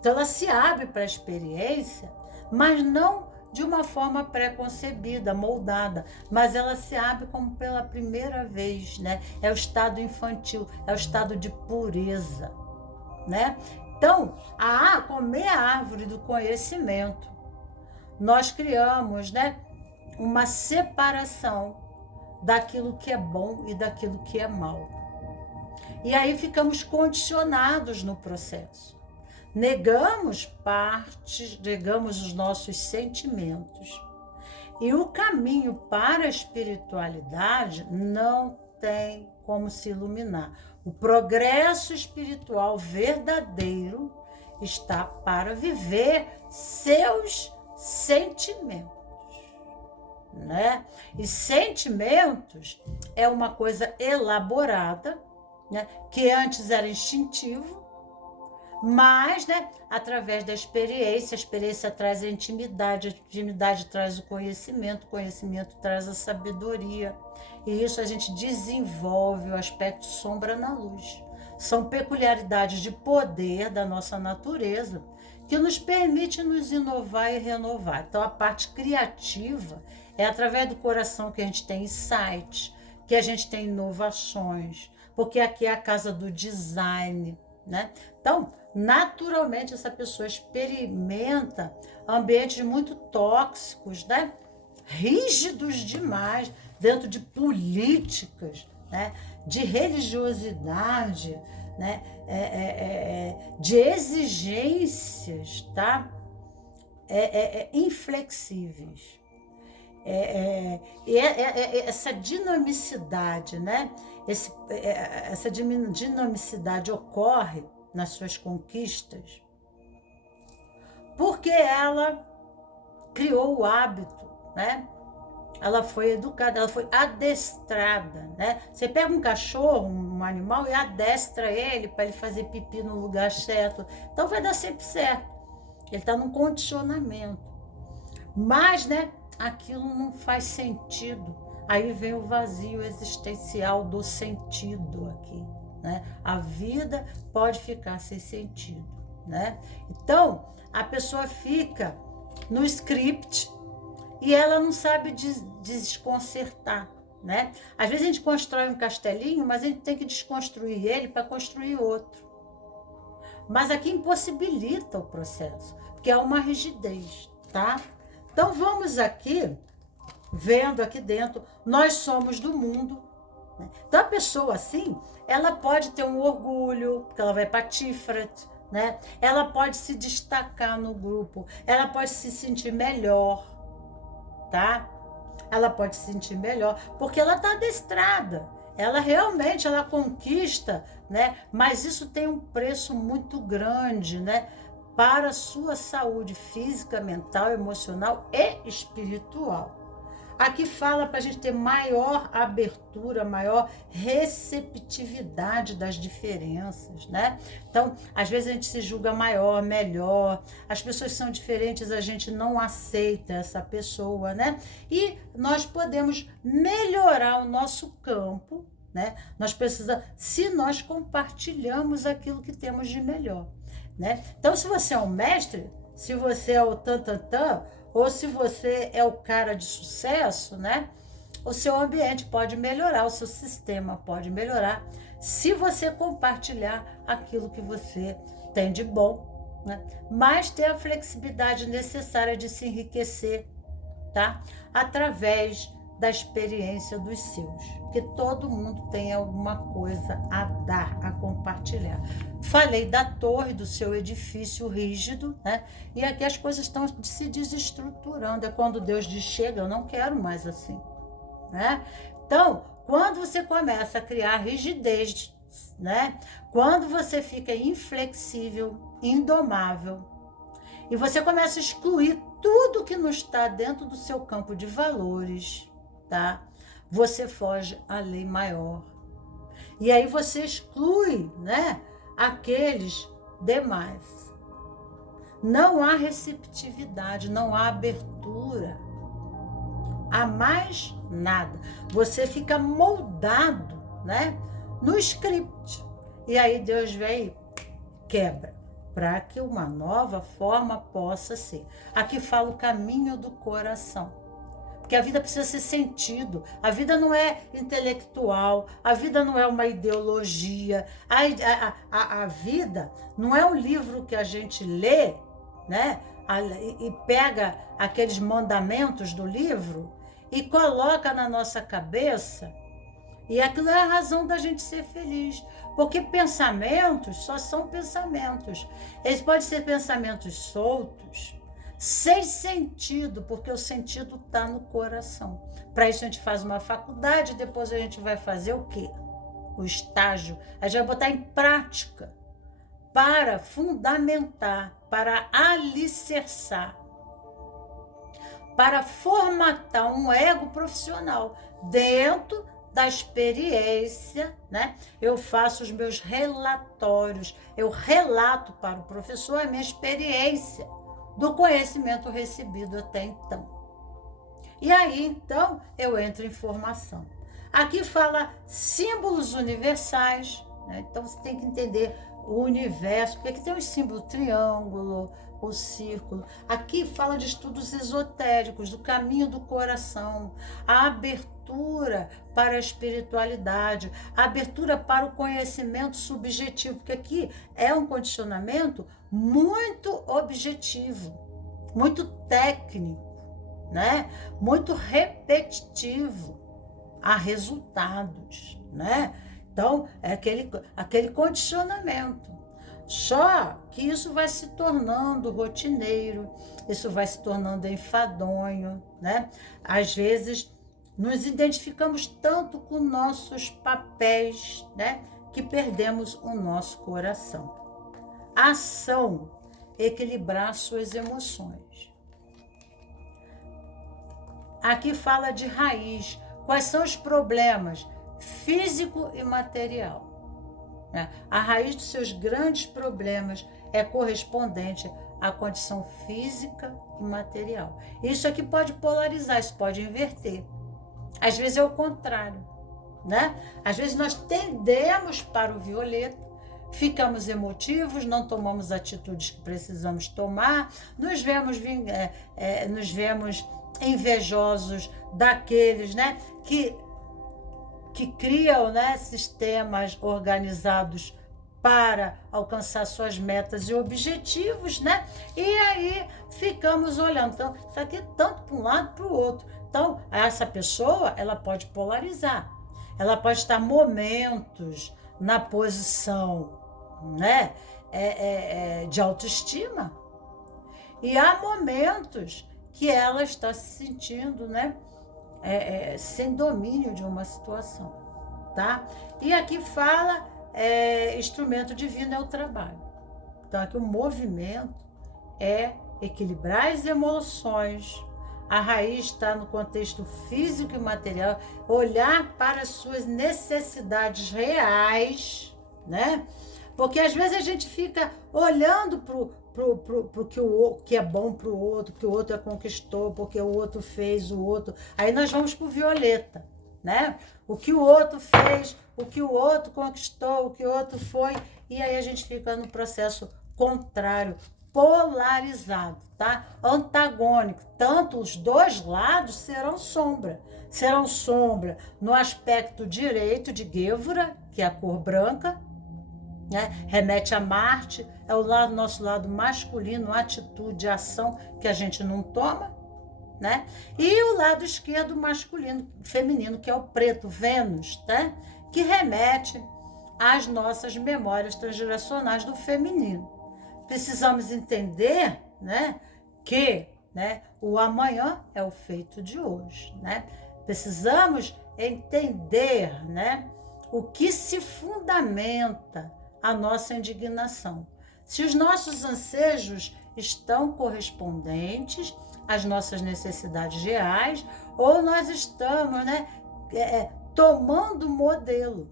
Então ela se abre para a experiência, mas não de uma forma pré-concebida, moldada, mas ela se abre como pela primeira vez, né? É o estado infantil, é o estado de pureza, né? Então, comer a árvore do conhecimento, nós criamos, né, uma separação daquilo que é bom e daquilo que é mal. E aí ficamos condicionados no processo. Negamos partes, negamos os nossos sentimentos. E o caminho para a espiritualidade não tem como se iluminar. O progresso espiritual verdadeiro está para viver seus sentimentos, né? E sentimentos é uma coisa elaborada, né? Que antes era instintivo, mas, né, através da experiência, a experiência traz a intimidade traz o conhecimento traz a sabedoria, e isso a gente desenvolve o aspecto sombra na luz. São peculiaridades de poder da nossa natureza que nos permite nos inovar e renovar. Então, a parte criativa é através do coração que a gente tem insights, que a gente tem inovações, porque aqui é a casa do design, né? Então, naturalmente, essa pessoa experimenta ambientes muito tóxicos, né? Rígidos demais, dentro de políticas, né? De religiosidade, né? De exigências, tá? Inflexíveis. Essa dinamicidade, né? Essa dinamicidade ocorre nas suas conquistas porque ela criou o hábito, né, ela foi educada, ela foi adestrada, né? Você pega um cachorro, um animal, e adestra ele para ele fazer pipi no lugar certo. Então vai dar sempre certo. Ele está num condicionamento. Mas, né, aquilo não faz sentido. Aí vem o vazio existencial do sentido aqui, né? A vida pode ficar sem sentido, né? Então, a pessoa fica no script e ela não sabe desconcertar, né? Às vezes a gente constrói um castelinho, mas a gente tem que desconstruir ele para construir outro. Mas aqui impossibilita o processo, porque é uma rigidez, tá? Então vamos aqui, vendo aqui dentro, nós somos do mundo, né? Então a pessoa assim, ela pode ter um orgulho, porque ela vai para Tiferet, né? Ela pode se destacar no grupo, ela pode se sentir melhor, tá? Ela pode se sentir melhor, porque ela está adestrada. Ela realmente, ela conquista, né? Mas isso tem um preço muito grande, né? Para a sua saúde física, mental, emocional e espiritual. Aqui fala para a gente ter maior abertura, maior receptividade das diferenças, né? Então, às vezes a gente se julga maior, melhor, as pessoas são diferentes, a gente não aceita essa pessoa, né? E nós podemos melhorar o nosso campo, né? Nós precisamos, se nós compartilhamos aquilo que temos de melhor, né? Então, se você é um mestre, se você é o tantantã, ou se você é o cara de sucesso, né? O seu ambiente pode melhorar, o seu sistema pode melhorar, se você compartilhar aquilo que você tem de bom, né? Mas ter a flexibilidade necessária de se enriquecer, tá? Através da experiência dos seus, porque todo mundo tem alguma coisa a dar, a compartilhar. Falei da torre, do seu edifício rígido, né? E aqui as coisas estão se desestruturando, é quando Deus diz, chega, eu não quero mais assim, né? Então, quando você começa a criar rigidez, né? Quando você fica inflexível, indomável, e você começa a excluir tudo que não está dentro do seu campo de valores, tá? Você foge à lei maior. E aí você exclui, né, aqueles demais. Não há receptividade, não há abertura a mais nada. Você fica moldado, né, no script. E aí Deus vem e quebra, para que uma nova forma possa ser. Aqui fala o caminho do coração. Porque a vida precisa ser sentido. A vida não é intelectual, a vida não é uma ideologia. A vida não é um livro que a gente lê, né? E pega aqueles mandamentos do livro e coloca na nossa cabeça. E aquilo é a razão da gente ser feliz. Porque pensamentos só são pensamentos. Eles podem ser pensamentos soltos, sem sentido, porque o sentido está no coração. Para isso a gente faz uma faculdade, depois a gente vai fazer o quê? O estágio. A gente vai botar em prática para fundamentar, para alicerçar, para formatar um ego profissional dentro da experiência, né? Eu faço os meus relatórios, eu relato para o professor a minha experiência do conhecimento recebido até então. E aí, então, eu entro em formação. Aqui fala símbolos universais, né? Então você tem que entender o universo, porque aqui tem o símbolo triângulo, o círculo. Aqui fala de estudos esotéricos, do caminho do coração, a abertura para a espiritualidade, a abertura para o conhecimento subjetivo, porque aqui é um condicionamento muito objetivo, muito técnico, né? Muito repetitivo a resultados, né? Então, é aquele condicionamento. Só que isso vai se tornando rotineiro, isso vai se tornando enfadonho, né? Às vezes, nos identificamos tanto com nossos papéis, né? Que perdemos o nosso coração. Ação, equilibrar suas emoções. Aqui fala de raiz. Quais são os problemas? Físico e material. A raiz dos seus grandes problemas é correspondente à condição física e material. Isso aqui pode polarizar, isso pode inverter. Às vezes é o contrário, né? Às vezes nós tendemos para o violeta, ficamos emotivos, não tomamos atitudes que precisamos tomar, nos vemos invejosos daqueles, né, que criam, né, sistemas organizados para alcançar suas metas e objetivos, né? E aí ficamos olhando. Então, isso aqui tanto para um lado para o outro. Então, essa pessoa, ela pode polarizar. Ela pode estar momentos na posição, né, de autoestima. E há momentos que ela está se sentindo, né, sem domínio de uma situação, tá? E aqui fala, instrumento divino é o trabalho. Então aqui o movimento é equilibrar as emoções, a raiz está no contexto físico e material, olhar para as suas necessidades reais, né? Porque às vezes a gente fica olhando pro que é bom para o outro, que o outro conquistou, porque o outro fez, o outro. Aí nós vamos pro violeta, né? O que o outro fez, o que o outro conquistou, o que o outro foi, e aí a gente fica no processo contrário, polarizado, tá? Antagônico. Tanto os dois lados serão sombra. Serão sombra no aspecto direito de Gévora, que é a cor branca, né? Remete a Marte, é o nosso lado masculino, atitude, ação que a gente não toma, né? E o lado esquerdo masculino, feminino, que é o preto, Vênus, né? Que remete às nossas memórias transgeracionais do feminino. Precisamos entender, né, que, né, o amanhã é o feito de hoje, né? Precisamos entender, né, o que se fundamenta a nossa indignação. Se os nossos ansejos estão correspondentes às nossas necessidades reais, ou nós estamos, né, tomando modelo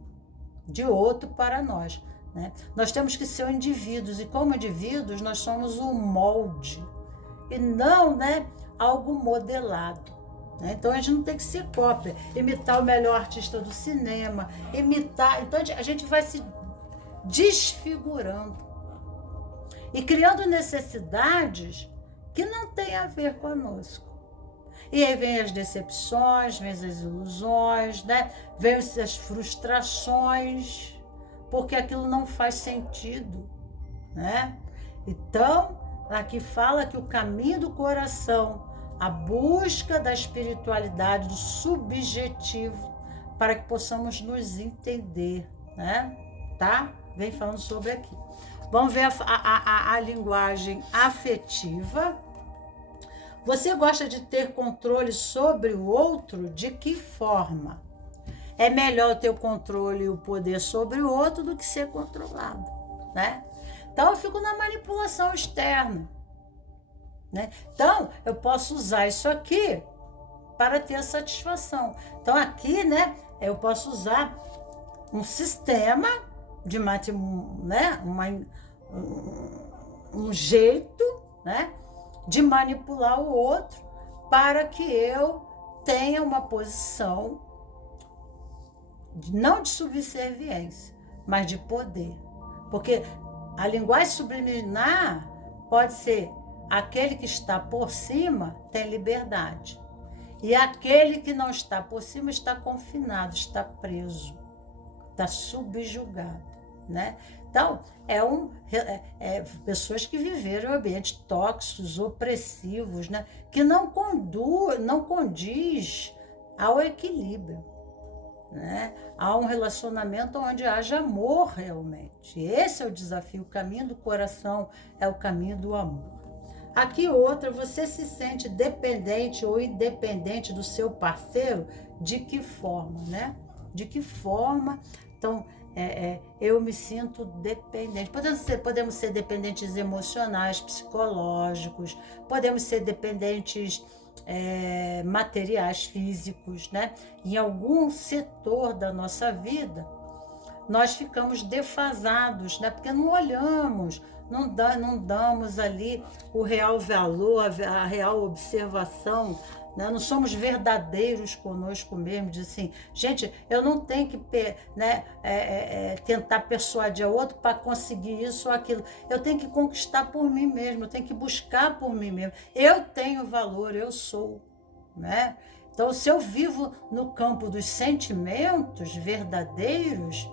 de outro para nós, né? Nós temos que ser indivíduos, e como indivíduos nós somos um molde, e não, né, algo modelado. Então a gente não tem que ser cópia, imitar o melhor artista do cinema, imitar. Então a gente vai se desfigurando e criando necessidades que não têm a ver conosco. E aí vem as decepções, vem as ilusões, né? Vem as frustrações, porque aquilo não faz sentido, né? Então, aqui fala que o caminho do coração, a busca da espiritualidade, do subjetivo, para que possamos nos entender, né? Tá? Vem falando sobre aqui. Vamos ver a linguagem afetiva. Você gosta de ter controle sobre o outro? De que forma? É melhor ter o controle e o poder sobre o outro do que ser controlado, né? Então, eu fico na manipulação externa, né? Então, eu posso usar isso aqui para ter a satisfação. Então, aqui, né, eu posso usar um sistema de né, um jeito, né, de manipular o outro para que eu tenha uma posição não de subserviência, mas de poder. Porque a linguagem subliminar pode ser aquele que está por cima tem liberdade, e aquele que não está por cima está confinado, está preso, está subjugado, né? Então, pessoas que viveram em ambientes tóxicos, opressivos, né? Que não condiz ao equilíbrio, né? Há um relacionamento onde haja amor realmente. Esse é o desafio. O caminho do coração é o caminho do amor. Aqui outra, você se sente dependente ou independente do seu parceiro? De que forma, né? De que forma? Então, eu me sinto dependente. Podemos ser dependentes emocionais, psicológicos, podemos ser dependentes materiais, físicos, né? Em algum setor da nossa vida, nós ficamos defasados, né? Porque não olhamos, não damos ali o real valor, a real observação, né? Não somos verdadeiros conosco mesmo, de assim, gente, eu não tenho que tentar persuadir o outro para conseguir isso ou aquilo, eu tenho que conquistar por mim mesmo, eu tenho que buscar por mim mesmo, eu tenho valor, eu sou, né? Então, se eu vivo no campo dos sentimentos verdadeiros,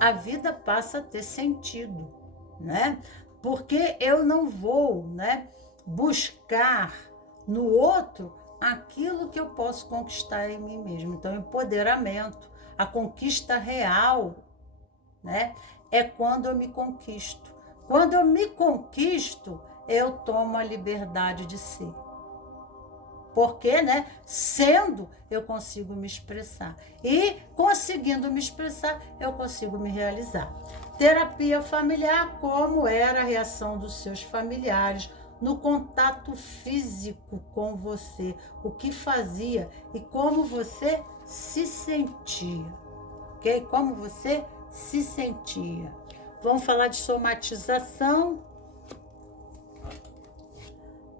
a vida passa a ter sentido, né? Porque eu não vou, né, buscar no outro aquilo que eu posso conquistar em mim mesmo. Então, empoderamento, a conquista real, né, é quando eu me conquisto. Quando eu me conquisto, eu tomo a liberdade de ser. Porque, né, sendo, eu consigo me expressar. E, conseguindo me expressar, eu consigo me realizar. Terapia familiar, como era a reação dos seus familiares no contato físico com você, o que fazia e como você se sentia, ok? Como você se sentia. Vamos falar de somatização.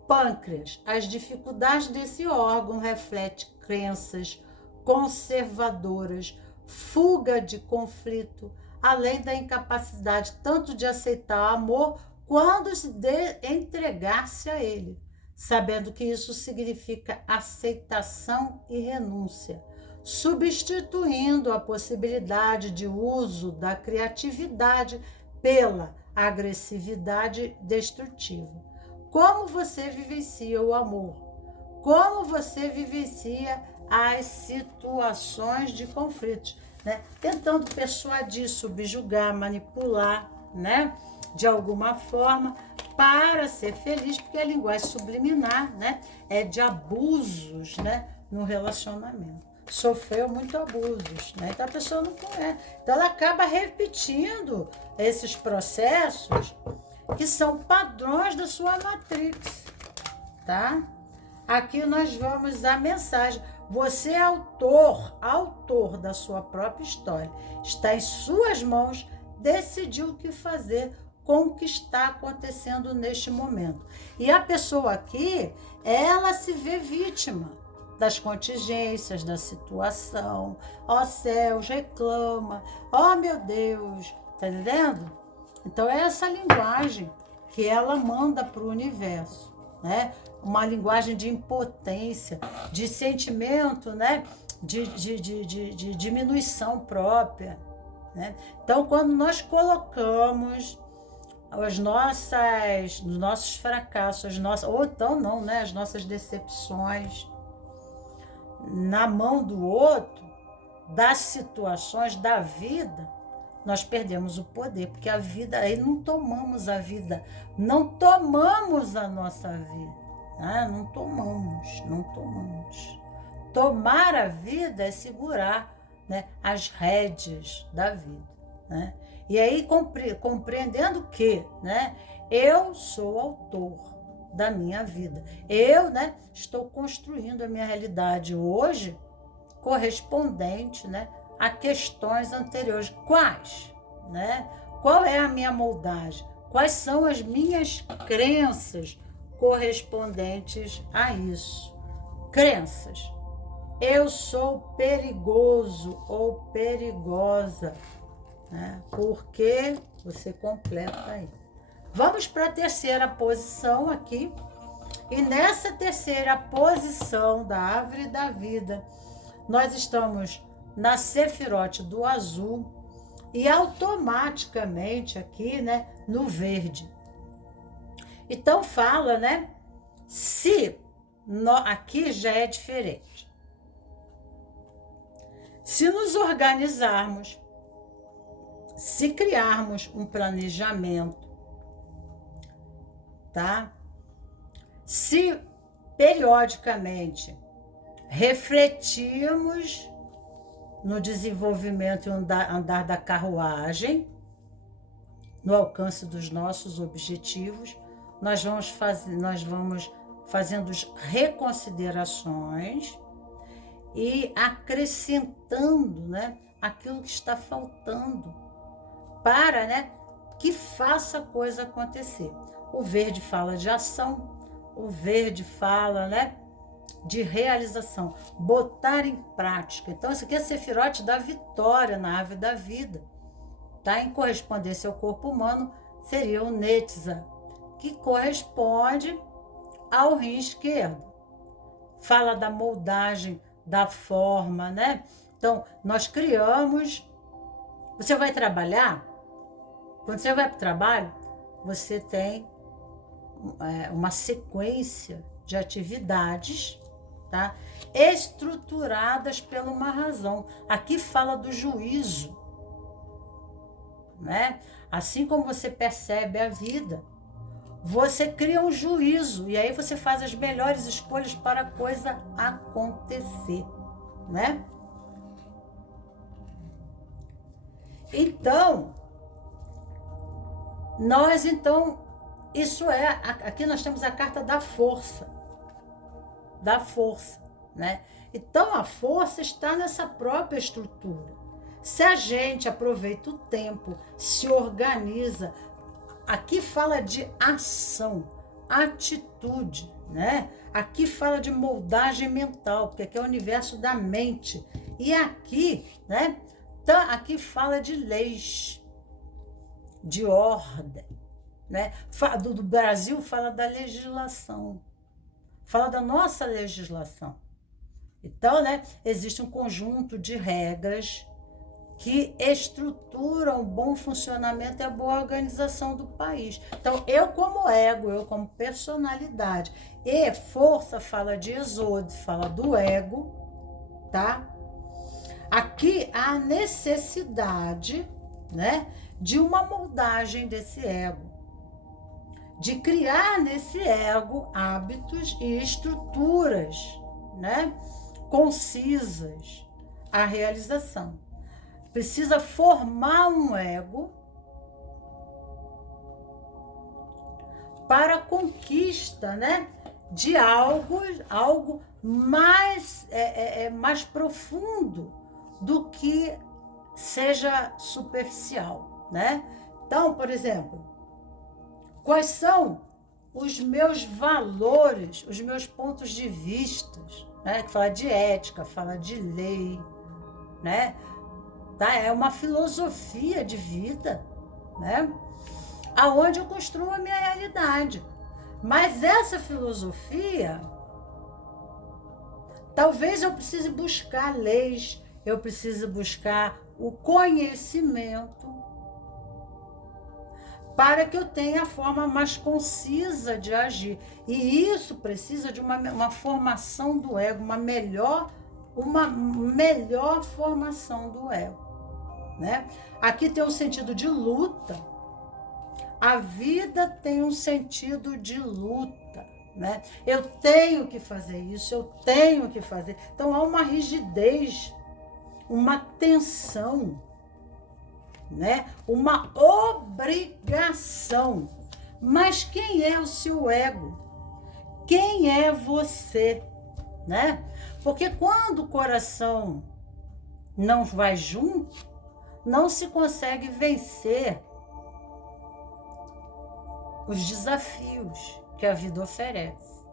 Pâncreas. As dificuldades desse órgão refletem crenças conservadoras, fuga de conflito, além da incapacidade tanto de aceitar o amor quanto de entregar-se a ele, sabendo que isso significa aceitação e renúncia, substituindo a possibilidade de uso da criatividade pela agressividade destrutiva. Como você vivencia o amor? Como você vivencia as situações de conflitos, né? Tentando persuadir, subjugar, manipular, né? De alguma forma, para ser feliz, porque a linguagem subliminar, né? É de abusos, né? No relacionamento. Sofreu muito abusos, né? Então a pessoa não conhece. Então ela acaba repetindo esses processos que são padrões da sua matrix, tá? Aqui nós vamos a mensagem. Você é autor da sua própria história. Está em suas mãos decidir o que fazer com o que está acontecendo neste momento. E a pessoa aqui, ela se vê vítima das contingências, da situação. Ó céus, reclama. Ó meu Deus, tá entendendo? Então, é essa linguagem que ela manda para o universo, né? Uma linguagem de impotência, de sentimento, né? De diminuição própria, né? Então, quando nós colocamos os nossos fracassos, ou então não, né? As nossas decepções na mão do outro, das situações da vida, nós perdemos o poder, porque a vida, aí não tomamos a vida, não tomamos a nossa vida, né? Não tomamos. Tomar a vida é segurar, né, as rédeas da vida, né? E aí compreendendo que, né, eu sou autor da minha vida, eu, né, estou construindo a minha realidade hoje correspondente, né, a questões anteriores. Quais? Né? Qual é a minha moldagem? Quais são as minhas crenças correspondentes a isso? Crenças. Eu sou perigoso ou perigosa, né? Porque você completa aí. Vamos para a terceira posição aqui. E nessa terceira posição da árvore da vida, nós estamos na Sefirote do azul e automaticamente aqui, né, no verde. Então fala, né, aqui já é diferente. Se nos organizarmos, se criarmos um planejamento, tá? Se periodicamente refletirmos no desenvolvimento e andar da carruagem, no alcance dos nossos objetivos, nós vamos fazendo reconsiderações e acrescentando, né, aquilo que está faltando para, né, que faça a coisa acontecer. O verde fala de ação, o verde fala, né, de realização, botar em prática. Então, isso aqui é Sefirote da vitória na árvore da vida. Tá? Em correspondência ao corpo humano, seria o Netza, que corresponde ao rim esquerdo. Fala da moldagem, da forma, né? Então, nós criamos... Você vai trabalhar? Quando você vai para o trabalho, você tem uma sequência de atividades, tá? Estruturadas por uma razão. Aqui fala do juízo, né? Assim como você percebe a vida, você cria um juízo e aí você faz as melhores escolhas para a coisa acontecer, né? Então, aqui nós temos a carta da força, né? Então, a força está nessa própria estrutura. Se a gente aproveita o tempo, se organiza, aqui fala de ação, atitude, né? Aqui fala de moldagem mental, porque aqui é o universo da mente. E aqui, né? Aqui fala de leis, de ordem, né? Do Brasil fala da legislação, fala da nossa legislação. Então, né? Existe um conjunto de regras que estruturam o bom funcionamento e a boa organização do país. Então, eu como ego, eu como personalidade, e força fala de Exode, fala do ego, tá? Aqui há a necessidade, né, de uma moldagem desse ego, de criar nesse ego hábitos e estruturas, né, concisas à realização. Precisa formar um ego para a conquista, né, de algo mais, mais profundo do que seja superficial, né? Então, por exemplo, quais são os meus valores, os meus pontos de vista, né? Que fala de ética, fala de lei, né? Tá? É uma filosofia de vida, né? Aonde eu construo a minha realidade. Mas essa filosofia, talvez eu precise buscar leis, eu preciso buscar o conhecimento para que eu tenha a forma mais concisa de agir. E isso precisa de uma formação do ego, uma melhor formação do ego, né? Aqui tem um sentido de luta. A vida tem um sentido de luta, né? Eu tenho que fazer isso, eu tenho que fazer. Então há uma rigidez, uma tensão, né? Uma obrigação. Mas quem é o seu ego? Quem é você, né? Porque quando o coração não vai junto, não se consegue vencer os desafios que a vida oferece,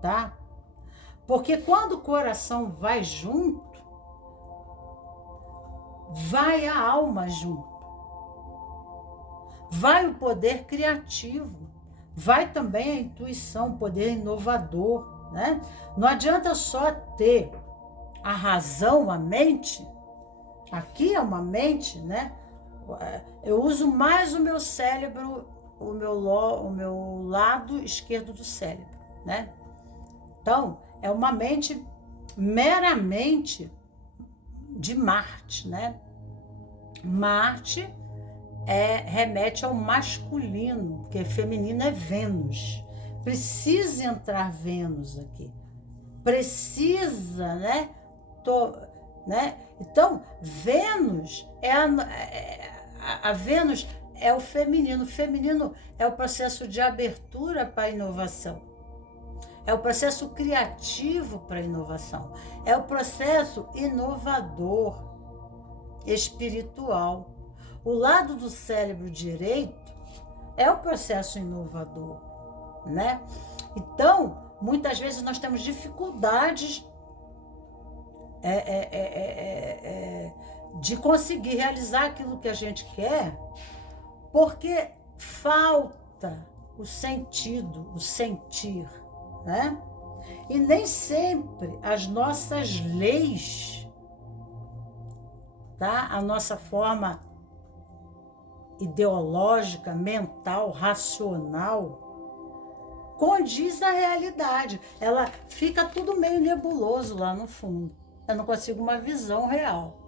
tá? Porque quando o coração vai junto, vai a alma junto, vai o poder criativo, vai também a intuição, o poder inovador, né? Não adianta só ter a razão, a mente. Aqui é uma mente, né? Eu uso mais o meu cérebro, o meu lado esquerdo do cérebro, né? Então, é uma mente meramente de Marte, né? Marte remete ao masculino, porque feminino é Vênus. Precisa entrar Vênus aqui. Precisa, né? né? Então, Vênus a Vênus é o feminino. O feminino é o processo de abertura para a inovação. É o processo criativo para a inovação. É o processo inovador, espiritual. O lado do cérebro direito é o processo inovador, né? Então, muitas vezes nós temos dificuldades de conseguir realizar aquilo que a gente quer, porque falta o sentido, o sentir, né? E nem sempre as nossas leis, tá? A nossa forma ideológica, mental, racional, condiz à realidade. Ela fica tudo meio nebuloso lá no fundo. Eu não consigo uma visão real,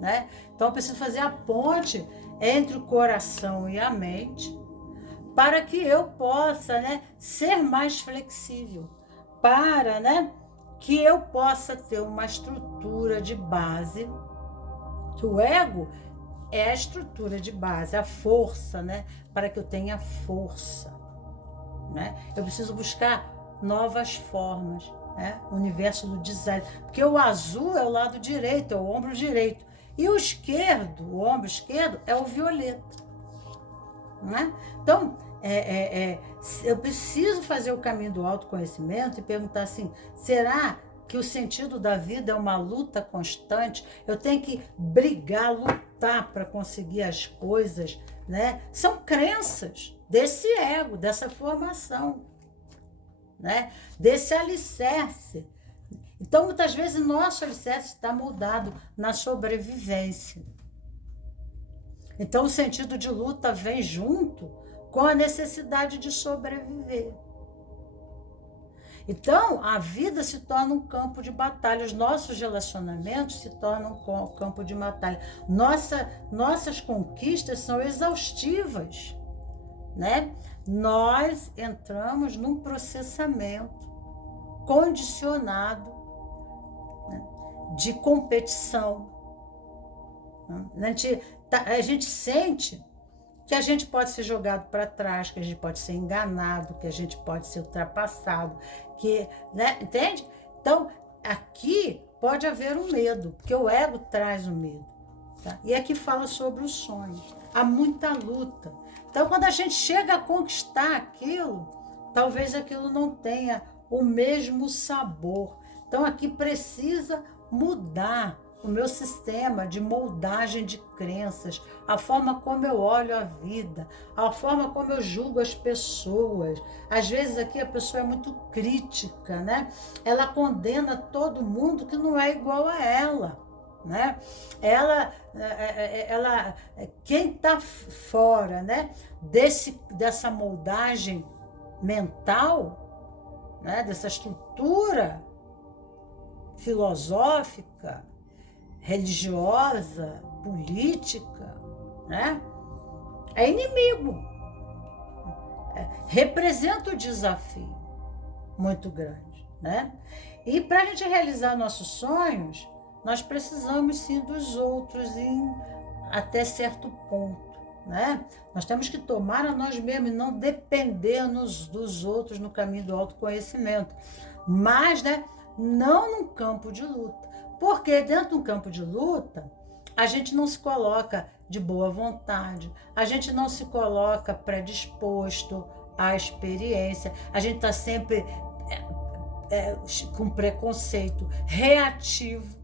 né? Então eu preciso fazer a ponte entre o coração e a mente para que eu possa, né, ser mais flexível, para, né, que eu possa ter uma estrutura de base, que o ego é a estrutura de base, a força, né, para que eu tenha força, né? Eu preciso buscar novas formas, né? O universo do design, porque o azul é o lado direito, é o ombro direito, e o esquerdo, o ombro esquerdo, é o violeta, né? Então, eu preciso fazer o caminho do autoconhecimento e perguntar assim, será que o sentido da vida é uma luta constante? Eu tenho que brigar, lutar para conseguir as coisas, né? São crenças desse ego, dessa formação, né? Desse alicerce. Então, muitas vezes, nosso alicerce está moldado na sobrevivência. Então, o sentido de luta vem junto com a necessidade de sobreviver. Então, a vida se torna um campo de batalha, os nossos relacionamentos se tornam um campo de batalha. Nossas conquistas são exaustivas, né? Nós entramos num processamento condicionado, né, de competição. A gente sente que a gente pode ser jogado para trás, que a gente pode ser enganado, que a gente pode ser ultrapassado, né, entende? Então, aqui pode haver um medo, porque o ego traz o medo. Tá? E aqui fala sobre os sonhos. Há muita luta. Então, quando a gente chega a conquistar aquilo, talvez aquilo não tenha o mesmo sabor. Então, aqui precisa mudar o meu sistema de moldagem de crenças, a forma como eu olho a vida, a forma como eu julgo as pessoas. Às vezes aqui a pessoa é muito crítica, né? Ela condena todo mundo que não é igual a ela, né? Quem está fora, né, dessa moldagem mental, né, dessa estrutura filosófica, religiosa, política, né, é inimigo. Representa o desafio muito grande, né? E para a gente realizar nossos sonhos, nós precisamos sim dos outros até certo ponto, né? Nós temos que tomar a nós mesmos e não depender dos outros no caminho do autoconhecimento, mas, né, não num campo de luta, porque dentro de um campo de luta a gente não se coloca de boa vontade, a gente não se coloca predisposto à experiência, a gente está sempre com preconceito, reativo,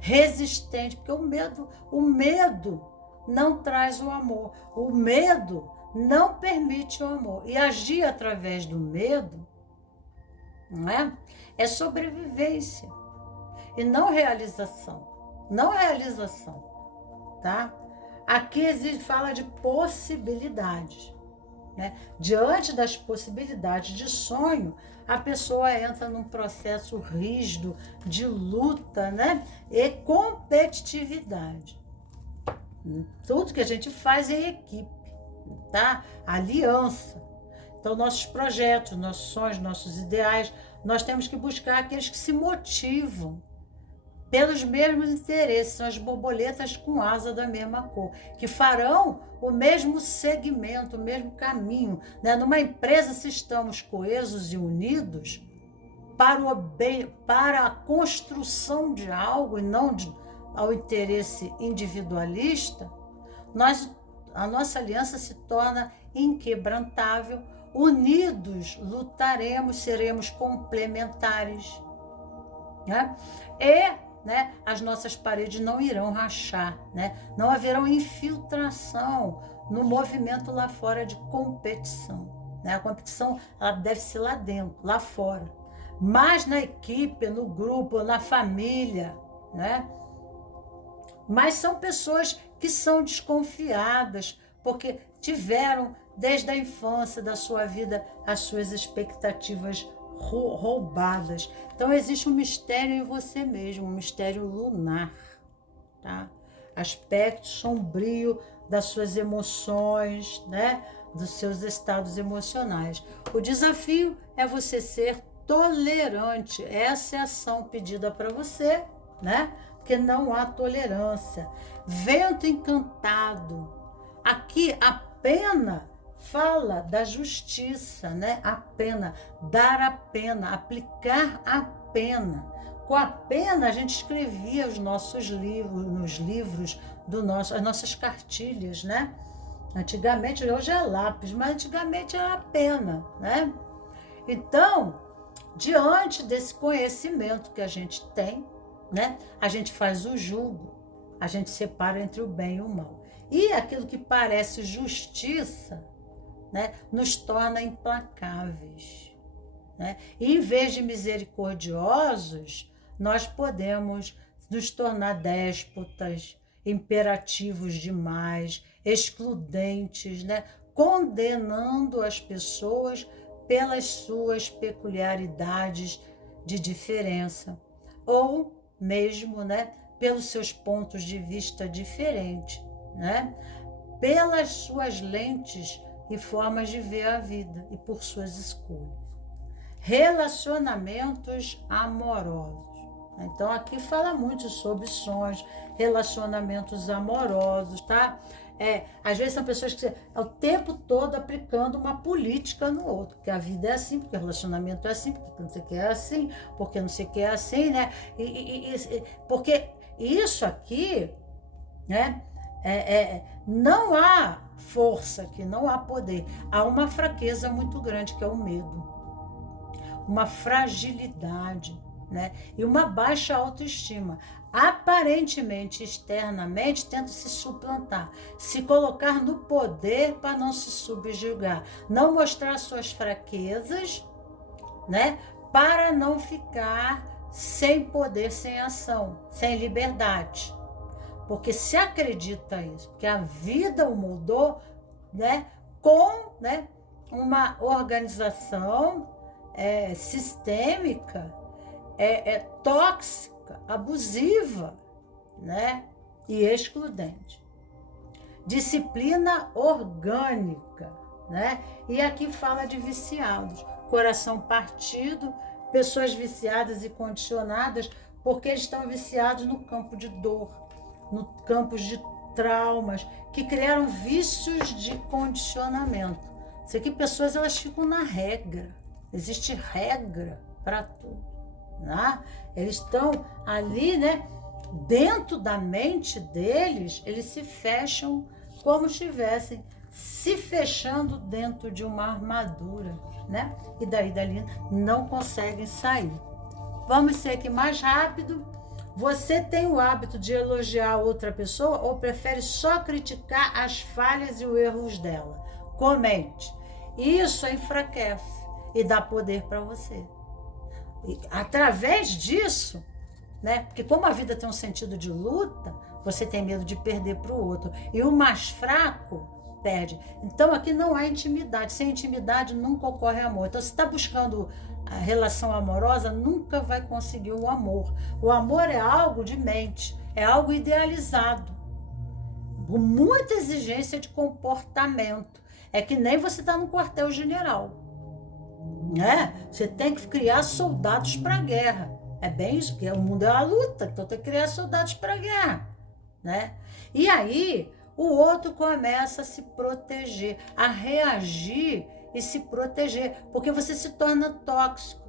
resistente, porque o medo não traz o amor, o medo não permite o amor, e agir através do medo, não é? É sobrevivência e não realização, tá? Aqui fala de possibilidades, né? Diante das possibilidades de sonho, a pessoa entra num processo rígido de luta, né, e competitividade. Tudo que a gente faz é equipe, tá? Aliança. Então, nossos projetos, nossos sonhos, nossos ideais, nós temos que buscar aqueles que se motivam, pelos mesmos interesses, são as borboletas com asa da mesma cor, que farão o mesmo segmento, o mesmo caminho, né? Numa empresa, se estamos coesos e unidos para a construção de algo e não ao interesse individualista, a nossa aliança se torna inquebrantável. Unidos, lutaremos, seremos complementares, né? Né, as nossas paredes não irão rachar, né? Não haverá infiltração no movimento lá fora de competição, né? A competição, ela deve ser lá dentro, lá fora, mas na equipe, no grupo, na família, né? Mas são pessoas que são desconfiadas, porque tiveram, desde a infância da sua vida, as suas expectativas roubadas. Então, existe um mistério em você mesmo, um mistério lunar, tá? Aspecto sombrio das suas emoções, né? Dos seus estados emocionais. O desafio é você ser tolerante. Essa é a ação pedida para você, né? Porque não há tolerância. Vento encantado. Aqui a pena fala da justiça, né? A pena, dar a pena, aplicar a pena. Com a pena a gente escrevia os nossos livros, nos livros as nossas cartilhas, né? Antigamente, hoje é lápis, mas antigamente era a pena, né? Então, diante desse conhecimento que a gente tem, né? A gente faz o julgo, a gente separa entre o bem e o mal. E aquilo que parece justiça, né, nos torna implacáveis, né? E em vez de misericordiosos, nós podemos nos tornar déspotas, imperativos demais, excludentes, né? Condenando as pessoas pelas suas peculiaridades de diferença, ou mesmo, né, pelos seus pontos de vista diferentes, né? Pelas suas lentes e formas de ver a vida e por suas escolhas. Relacionamentos amorosos. Então, aqui fala muito sobre sonhos, relacionamentos amorosos, tá? Às vezes são pessoas que o tempo todo aplicando uma política no outro, porque a vida é assim, porque o relacionamento é assim, porque não sei o que é assim, porque não sei o que é assim, né? Porque isso aqui, né? Não há força aqui, não há poder. Há uma fraqueza muito grande, que é o medo. Uma fragilidade, né? E uma baixa autoestima. Aparentemente, externamente, tenta se suplantar, se colocar no poder para não se subjugar, não mostrar suas fraquezas, né? Para não ficar sem poder, sem ação, sem liberdade. Porque se acredita isso, porque a vida o moldou, né, com, né, uma organização sistêmica, tóxica, abusiva, né, e excludente. Disciplina orgânica, né? E aqui fala de viciados, coração partido, pessoas viciadas e condicionadas, porque eles estão viciados no campo de dor, no campo de traumas, que criaram vícios de condicionamento. Isso aqui, pessoas, elas ficam na regra. Existe regra para tudo, né? Eles estão ali, né? Dentro da mente deles, eles se fecham como se estivessem se fechando dentro de uma armadura, né? E dali não conseguem sair. Vamos ser aqui mais rápido. Você tem o hábito de elogiar outra pessoa ou prefere só criticar as falhas e os erros dela? Comente. Isso enfraquece e dá poder para você. E, através disso, né? Porque como a vida tem um sentido de luta, você tem medo de perder para o outro. E o mais fraco perde. Então aqui não há intimidade. Sem intimidade nunca ocorre amor. Então, se está buscando a relação amorosa, nunca vai conseguir o amor. O amor é algo de mente, é algo idealizado, com muita exigência de comportamento. É que nem você está no quartel-general, né? Você tem que criar soldados para a guerra. É bem isso, porque o mundo é uma luta, então tem que criar soldados para guerra, né? E aí o outro começa a se proteger, a reagir e se proteger, porque você se torna tóxico,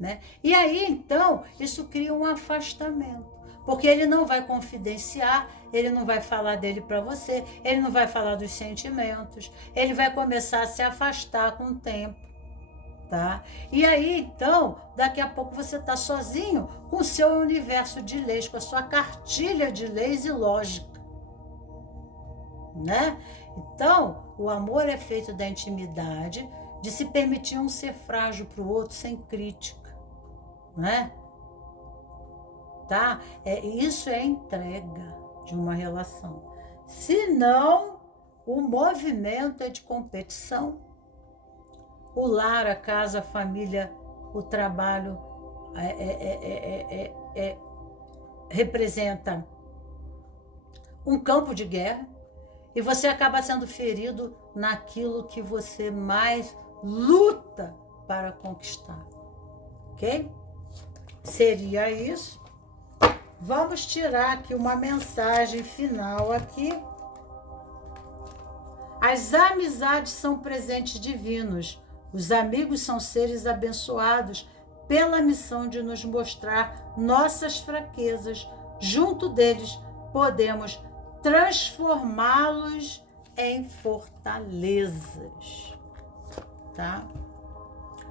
né? E aí, então, isso cria um afastamento, porque ele não vai confidenciar, ele não vai falar dele para você, ele não vai falar dos sentimentos, ele vai começar a se afastar com o tempo, tá? E aí, então, daqui a pouco você está sozinho com o seu universo de leis, com a sua cartilha de leis e lógica, né? Então, o amor é feito da intimidade, de se permitir um ser frágil para o outro sem crítica, né? Tá? Isso é entrega de uma relação. Se não, o movimento é de competição. O lar, a casa, a família, o trabalho representa um campo de guerra e você acaba sendo ferido naquilo que você mais luta para conquistar, ok? Seria isso. Vamos tirar aqui uma mensagem final aqui. As amizades são presentes divinos. Os amigos são seres abençoados pela missão de nos mostrar nossas fraquezas. Junto deles, podemos transformá-los em fortalezas. Tá?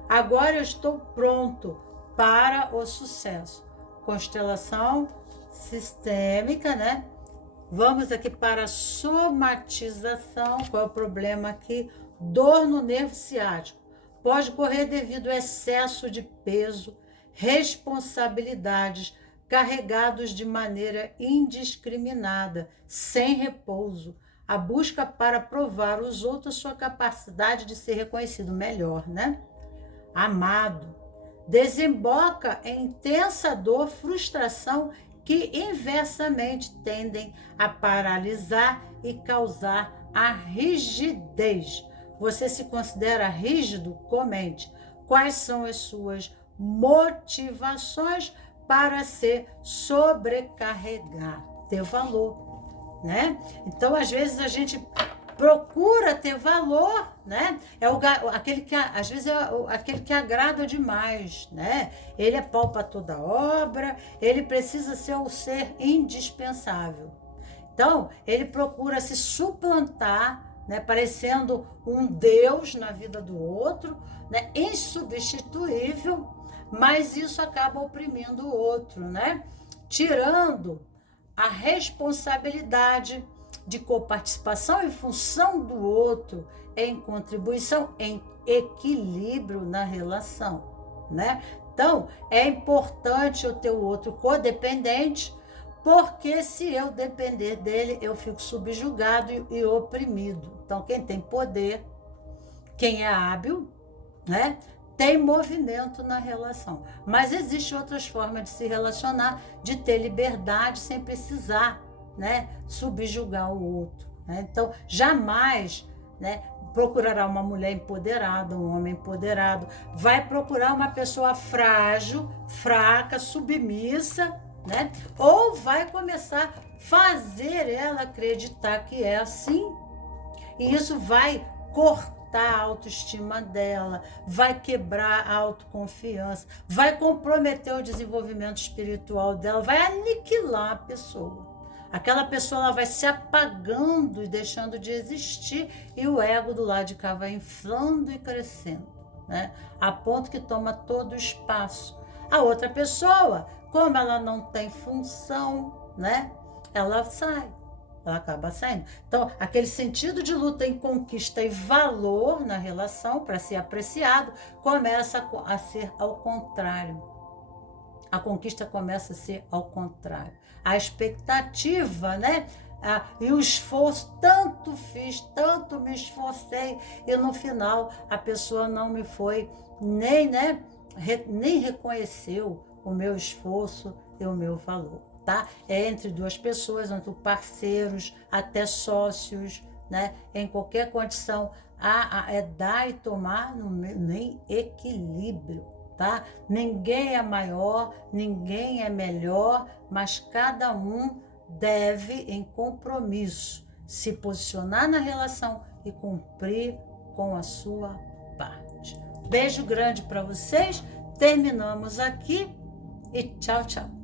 Agora eu estou pronto para o sucesso. Constelação sistêmica, né? Vamos aqui para a somatização. Qual é o problema aqui? Dor no nervo ciático. Pode ocorrer devido ao excesso de peso, responsabilidades carregados de maneira indiscriminada, sem repouso. A busca para provar aos outros sua capacidade de ser reconhecido melhor, né? Amado. Desemboca em intensa dor, frustração que inversamente tendem a paralisar e causar a rigidez. Você se considera rígido? Comente. Quais são as suas motivações para se sobrecarregar? Ter valor, né? Então, às vezes, a gente procura ter valor, né? Aquele que, às vezes, aquele que agrada demais, né? Ele é pau para toda obra, ele precisa ser o ser indispensável. Então, ele procura se suplantar, né? Parecendo um Deus na vida do outro, né? Insubstituível, mas isso acaba oprimindo o outro, né? Tirando a responsabilidade de coparticipação em função do outro, em contribuição, em equilíbrio na relação, né? Então, é importante eu ter o outro codependente, porque se eu depender dele, eu fico subjugado e oprimido. Então, quem tem poder, quem é hábil, né, tem movimento na relação. Mas existem outras formas de se relacionar, de ter liberdade sem precisar, né, subjugar o outro, né? Então, jamais, né, procurará uma mulher empoderada, um homem empoderado, vai procurar uma pessoa frágil, fraca, submissa, né? Ou vai começar a fazer ela acreditar que é assim, e isso vai cortar a autoestima dela, vai quebrar a autoconfiança, vai comprometer o desenvolvimento espiritual dela, vai aniquilar a pessoa. Aquela pessoa ela vai se apagando e deixando de existir, e o ego do lado de cá vai inflando e crescendo, né? A ponto que toma todo o espaço. A outra pessoa, como ela não tem função, né? Ela sai, ela acaba saindo. Então, aquele sentido de luta em conquista e valor na relação para ser apreciado começa a ser ao contrário. A conquista começa a ser ao contrário. A expectativa, né? E o esforço, tanto fiz, tanto me esforcei, e no final a pessoa não me foi nem, né, nem reconheceu o meu esforço e o meu valor, tá? É entre duas pessoas, entre parceiros, até sócios, né? Em qualquer condição, é dar e tomar nem equilíbrio, tá? Ninguém é maior, ninguém é melhor, mas cada um deve, em compromisso, se posicionar na relação e cumprir com a sua parte. Beijo grande para vocês. Terminamos aqui e tchau, tchau.